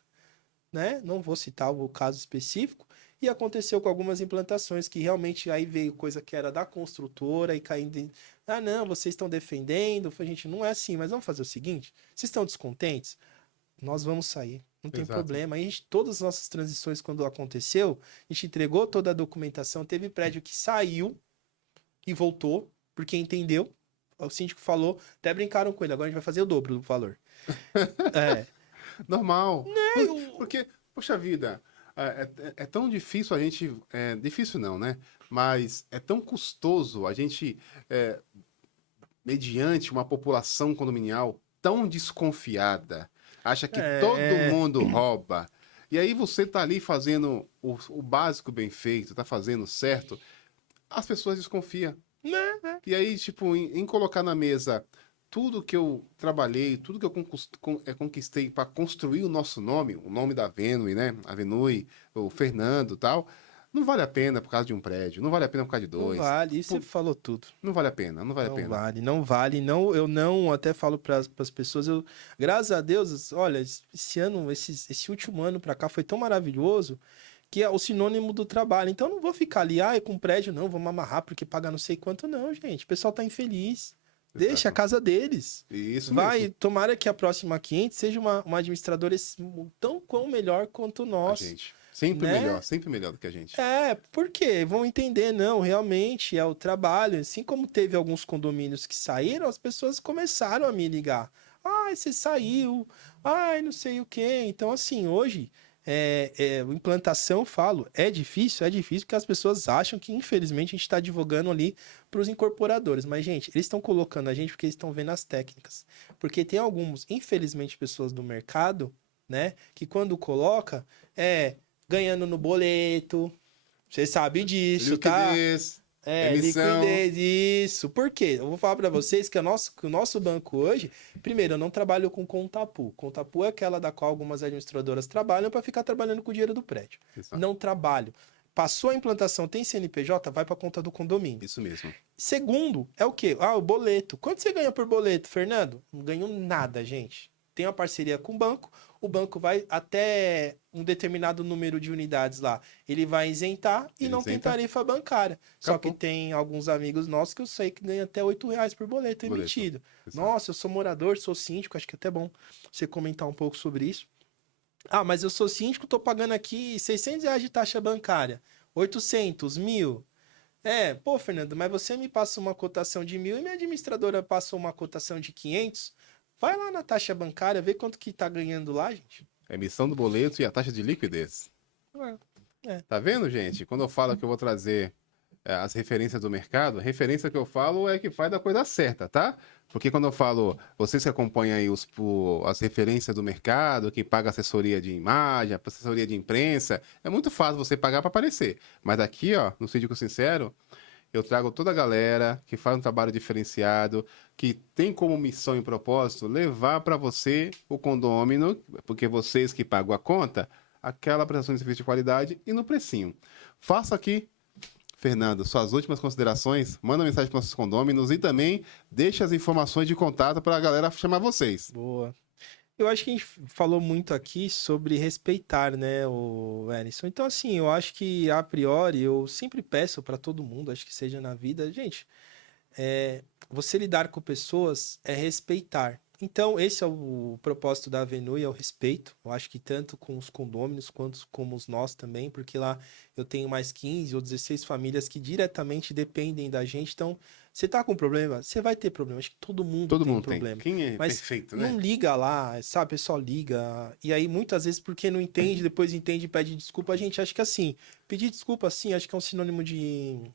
né? Não vou citar o caso específico, e aconteceu com algumas implantações que realmente aí veio coisa que era da construtora e caindo em... não, vocês estão defendendo. Gente, não é assim, mas vamos fazer o seguinte, vocês estão descontentes? Nós vamos sair, não tem problema. Aí todas as nossas transições, quando aconteceu, a gente entregou toda a documentação, teve prédio que saiu e voltou, porque entendeu, o síndico falou, até brincaram com ele, agora a gente vai fazer o dobro do valor. Normal. Porque, poxa vida, é tão difícil a gente... difícil não, né? Mas é tão custoso a gente, mediante uma população condominial tão desconfiada, acha que todo mundo rouba. E aí você tá ali fazendo o básico bem feito, tá fazendo certo, as pessoas desconfiam. E aí, tipo, em colocar na mesa tudo que eu trabalhei, tudo que eu conquistei para construir o nosso nome, o nome da Avenue, né? Avenue, o Fernando e tal, não vale a pena por causa de um prédio, não vale a pena por causa de 2. Não vale, isso você falou tudo. Não vale a pena, não vale a pena. Não vale. Não, eu não, até falo para as pessoas, graças a Deus, olha, esse ano, esse último ano para cá foi tão maravilhoso que é o sinônimo do trabalho. Então eu não vou ficar ali, é com prédio, não, vamos amarrar porque pagar não sei quanto, não, gente. O pessoal tá infeliz. Deixa a casa deles. Isso vai, mesmo. Tomara que a próxima cliente seja uma administradora tão quão melhor quanto nós. A gente. Sempre né? melhor, sempre melhor do que a gente. Por quê? Vão entender, não, realmente é o trabalho. Assim como teve alguns condomínios que saíram, as pessoas começaram a me ligar. Ai, você saiu. Ai, não sei o quê. Então, assim, hoje, implantação, eu falo, é difícil porque as pessoas acham que, infelizmente, a gente está advogando ali para os incorporadores. Mas, gente, eles estão colocando a gente porque eles estão vendo as técnicas. Porque tem alguns, infelizmente, pessoas do mercado, né, que quando coloca, ganhando no boleto. Você sabe disso, tá? Liquidez, emissão. Liquidez, isso. Por quê? Eu vou falar para vocês que o nosso banco hoje, primeiro, eu não trabalho com Contapu. Contapu é aquela da qual algumas administradoras trabalham para ficar trabalhando com o dinheiro do prédio. Exato. Não trabalho. Passou a implantação, tem CNPJ, vai para a conta do condomínio. Isso mesmo. Segundo, é o quê? O boleto. Quanto você ganha por boleto, Fernando? Não ganho nada, gente. Tem uma parceria com o banco vai até um determinado número de unidades lá. Ele vai isentar e não tem tarifa bancária. Só que tem alguns amigos nossos que eu sei que ganham até R$8 por boleto emitido. Exato. Nossa, eu sou morador, sou síndico, acho que é até bom você comentar um pouco sobre isso. Ah, mas eu sou síndico, tô pagando aqui R$600 de taxa bancária. 800, 1.000. Pô, Fernando, mas você me passa uma cotação de 1.000 e minha administradora passa uma cotação de 500. Vai lá na taxa bancária, vê quanto que tá ganhando lá, gente. A emissão do boleto e a taxa de liquidez. Tá vendo, gente? Quando eu falo que eu vou trazer as referências do mercado, a referência que eu falo é que faz da coisa certa, tá? Porque quando eu falo, vocês que acompanham aí as referências do mercado, que paga assessoria de imagem, assessoria de imprensa, é muito fácil você pagar para aparecer. Mas aqui, ó, no Síndico Sincero, eu trago toda a galera que faz um trabalho diferenciado, que tem como missão e propósito levar para você o condômino, porque vocês que pagam a conta, aquela prestação de serviço de qualidade e no precinho. Faça aqui, Fernando, suas últimas considerações, manda mensagem para nossos condôminos e também deixa as informações de contato para a galera chamar vocês. Boa. Eu acho que a gente falou muito aqui sobre respeitar, né, o Ellison. Então, assim, eu acho que, a priori, eu sempre peço para todo mundo, acho que seja na vida, gente, você lidar com pessoas é respeitar. Então, esse é o propósito da Avenue, é o respeito. Eu acho que tanto com os condôminos quanto com os nós também, porque lá eu tenho mais 15 ou 16 famílias que diretamente dependem da gente. Então, você tá com problema? Você vai ter problema. Acho que todo mundo tem problema. Quem é mas perfeito, né? não liga lá, sabe? O pessoal liga. E aí, muitas vezes, porque não entende, depois entende e pede desculpa. A gente acha que assim, pedir desculpa, assim, acho que é um sinônimo de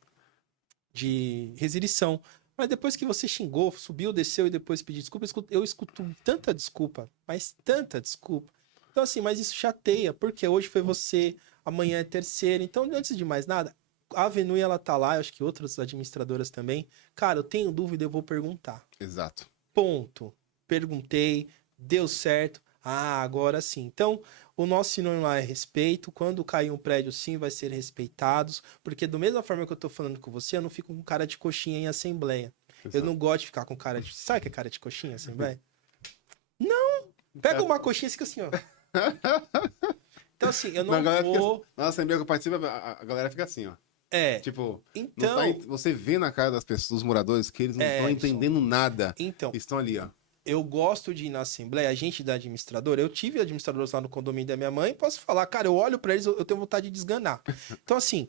resilição. Mas depois que você xingou, subiu, desceu e depois pediu desculpa, eu escuto tanta desculpa, mas tanta desculpa. Então, assim, mas isso chateia, porque hoje foi você, amanhã é terceira. Então, antes de mais nada, a Avenue, ela tá lá, eu acho que outras administradoras também. Cara, eu tenho dúvida, eu vou perguntar. Exato. Ponto. Perguntei, deu certo. Ah, agora sim. Então, o nosso sinônimo lá é respeito. Quando cair um prédio, sim, vai ser respeitados. Porque da mesma forma que eu tô falando com você, eu não fico com cara de coxinha em assembleia. Exato. Eu não gosto de ficar com cara de... Sabe o que é cara de coxinha em assembleia? Não! Pega uma coxinha e fica assim, ó. Então, assim, eu não vou... Na assembleia que eu participo, a galera fica assim, ó. Tipo, então... você vê na cara das pessoas, dos moradores, que eles não estão entendendo nada. Então... Estão ali, ó. Eu gosto de ir na assembleia, a gente da administradora, eu tive administradores lá no condomínio da minha mãe, posso falar, cara, eu olho pra eles, eu tenho vontade de desganar. Então, assim,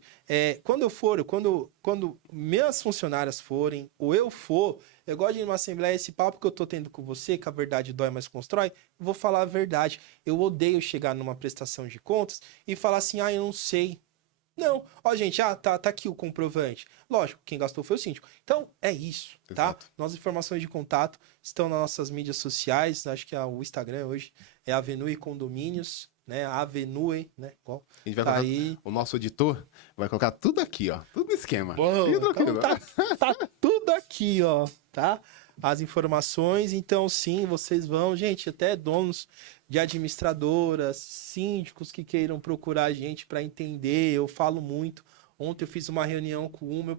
quando eu for, quando minhas funcionárias forem, ou eu for, eu gosto de ir numa assembleia, esse papo que eu tô tendo com você, que a verdade dói, mas constrói, eu vou falar a verdade. Eu odeio chegar numa prestação de contas e falar assim, eu não sei. Não, ó, gente, tá aqui o comprovante. Lógico, quem gastou foi o síndico. Então, é isso, Exato. tá? Nossas informações de contato estão nas nossas mídias sociais, acho que o Instagram hoje é Avenue Condomínios, né? Avenue, né? Igual, a gente vai colocar, aí... o nosso editor vai colocar tudo aqui, ó. Tudo no esquema. Bom, então tá tudo aqui, ó, tá? As informações, então sim, vocês vão, gente, até donos de administradoras, síndicos que queiram procurar a gente para entender, eu falo muito. Ontem eu fiz uma reunião com uma,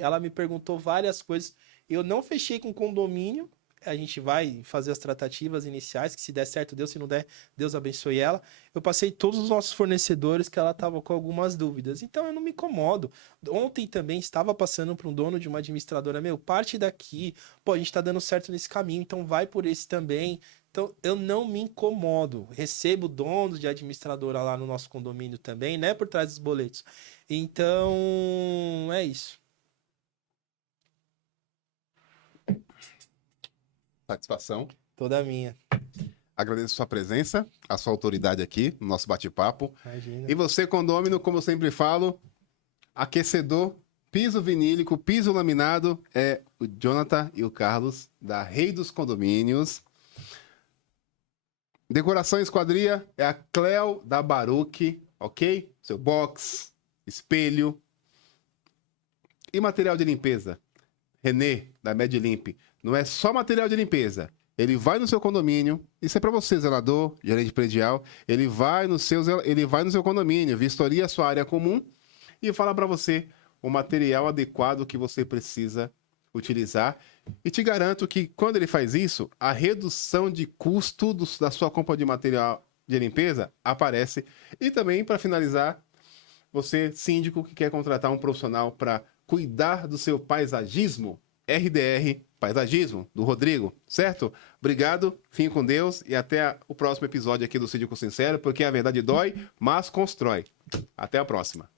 ela me perguntou várias coisas, eu não fechei com condomínio, a gente vai fazer as tratativas iniciais, que se der certo, Deus, se não der, Deus abençoe ela. Eu passei todos os nossos fornecedores que ela estava com algumas dúvidas, então eu não me incomodo. Ontem também estava passando para um dono de uma administradora, parte daqui, pô, a gente está dando certo nesse caminho, então vai por esse também. Então, eu não me incomodo. Recebo donos de administradora lá no nosso condomínio também, né? Por trás dos boletos. Então, é isso. Satisfação. Toda minha. Agradeço a sua presença, a sua autoridade aqui no nosso bate-papo. Imagina. E você, condômino, como eu sempre falo, aquecedor, piso vinílico, piso laminado, é o Jonathan e o Carlos, da Rei dos Condomínios. Decoração e esquadria é a Cleo da Baruch, ok? Seu box, espelho. E material de limpeza? Renê, da MedLimp. Não é só material de limpeza. Ele vai no seu condomínio, isso é para você, zelador, gerente predial, ele vai no seu condomínio, vistoria a sua área comum e fala para você o material adequado que você precisa utilizar. E te garanto que quando ele faz isso, a redução de custo da sua compra de material de limpeza aparece. E também, para finalizar, você, síndico, que quer contratar um profissional para cuidar do seu paisagismo, RDR Paisagismo, do Rodrigo, certo? Obrigado, fiquem com Deus e até o próximo episódio aqui do Síndico Sincero, porque a verdade dói, mas constrói. Até a próxima.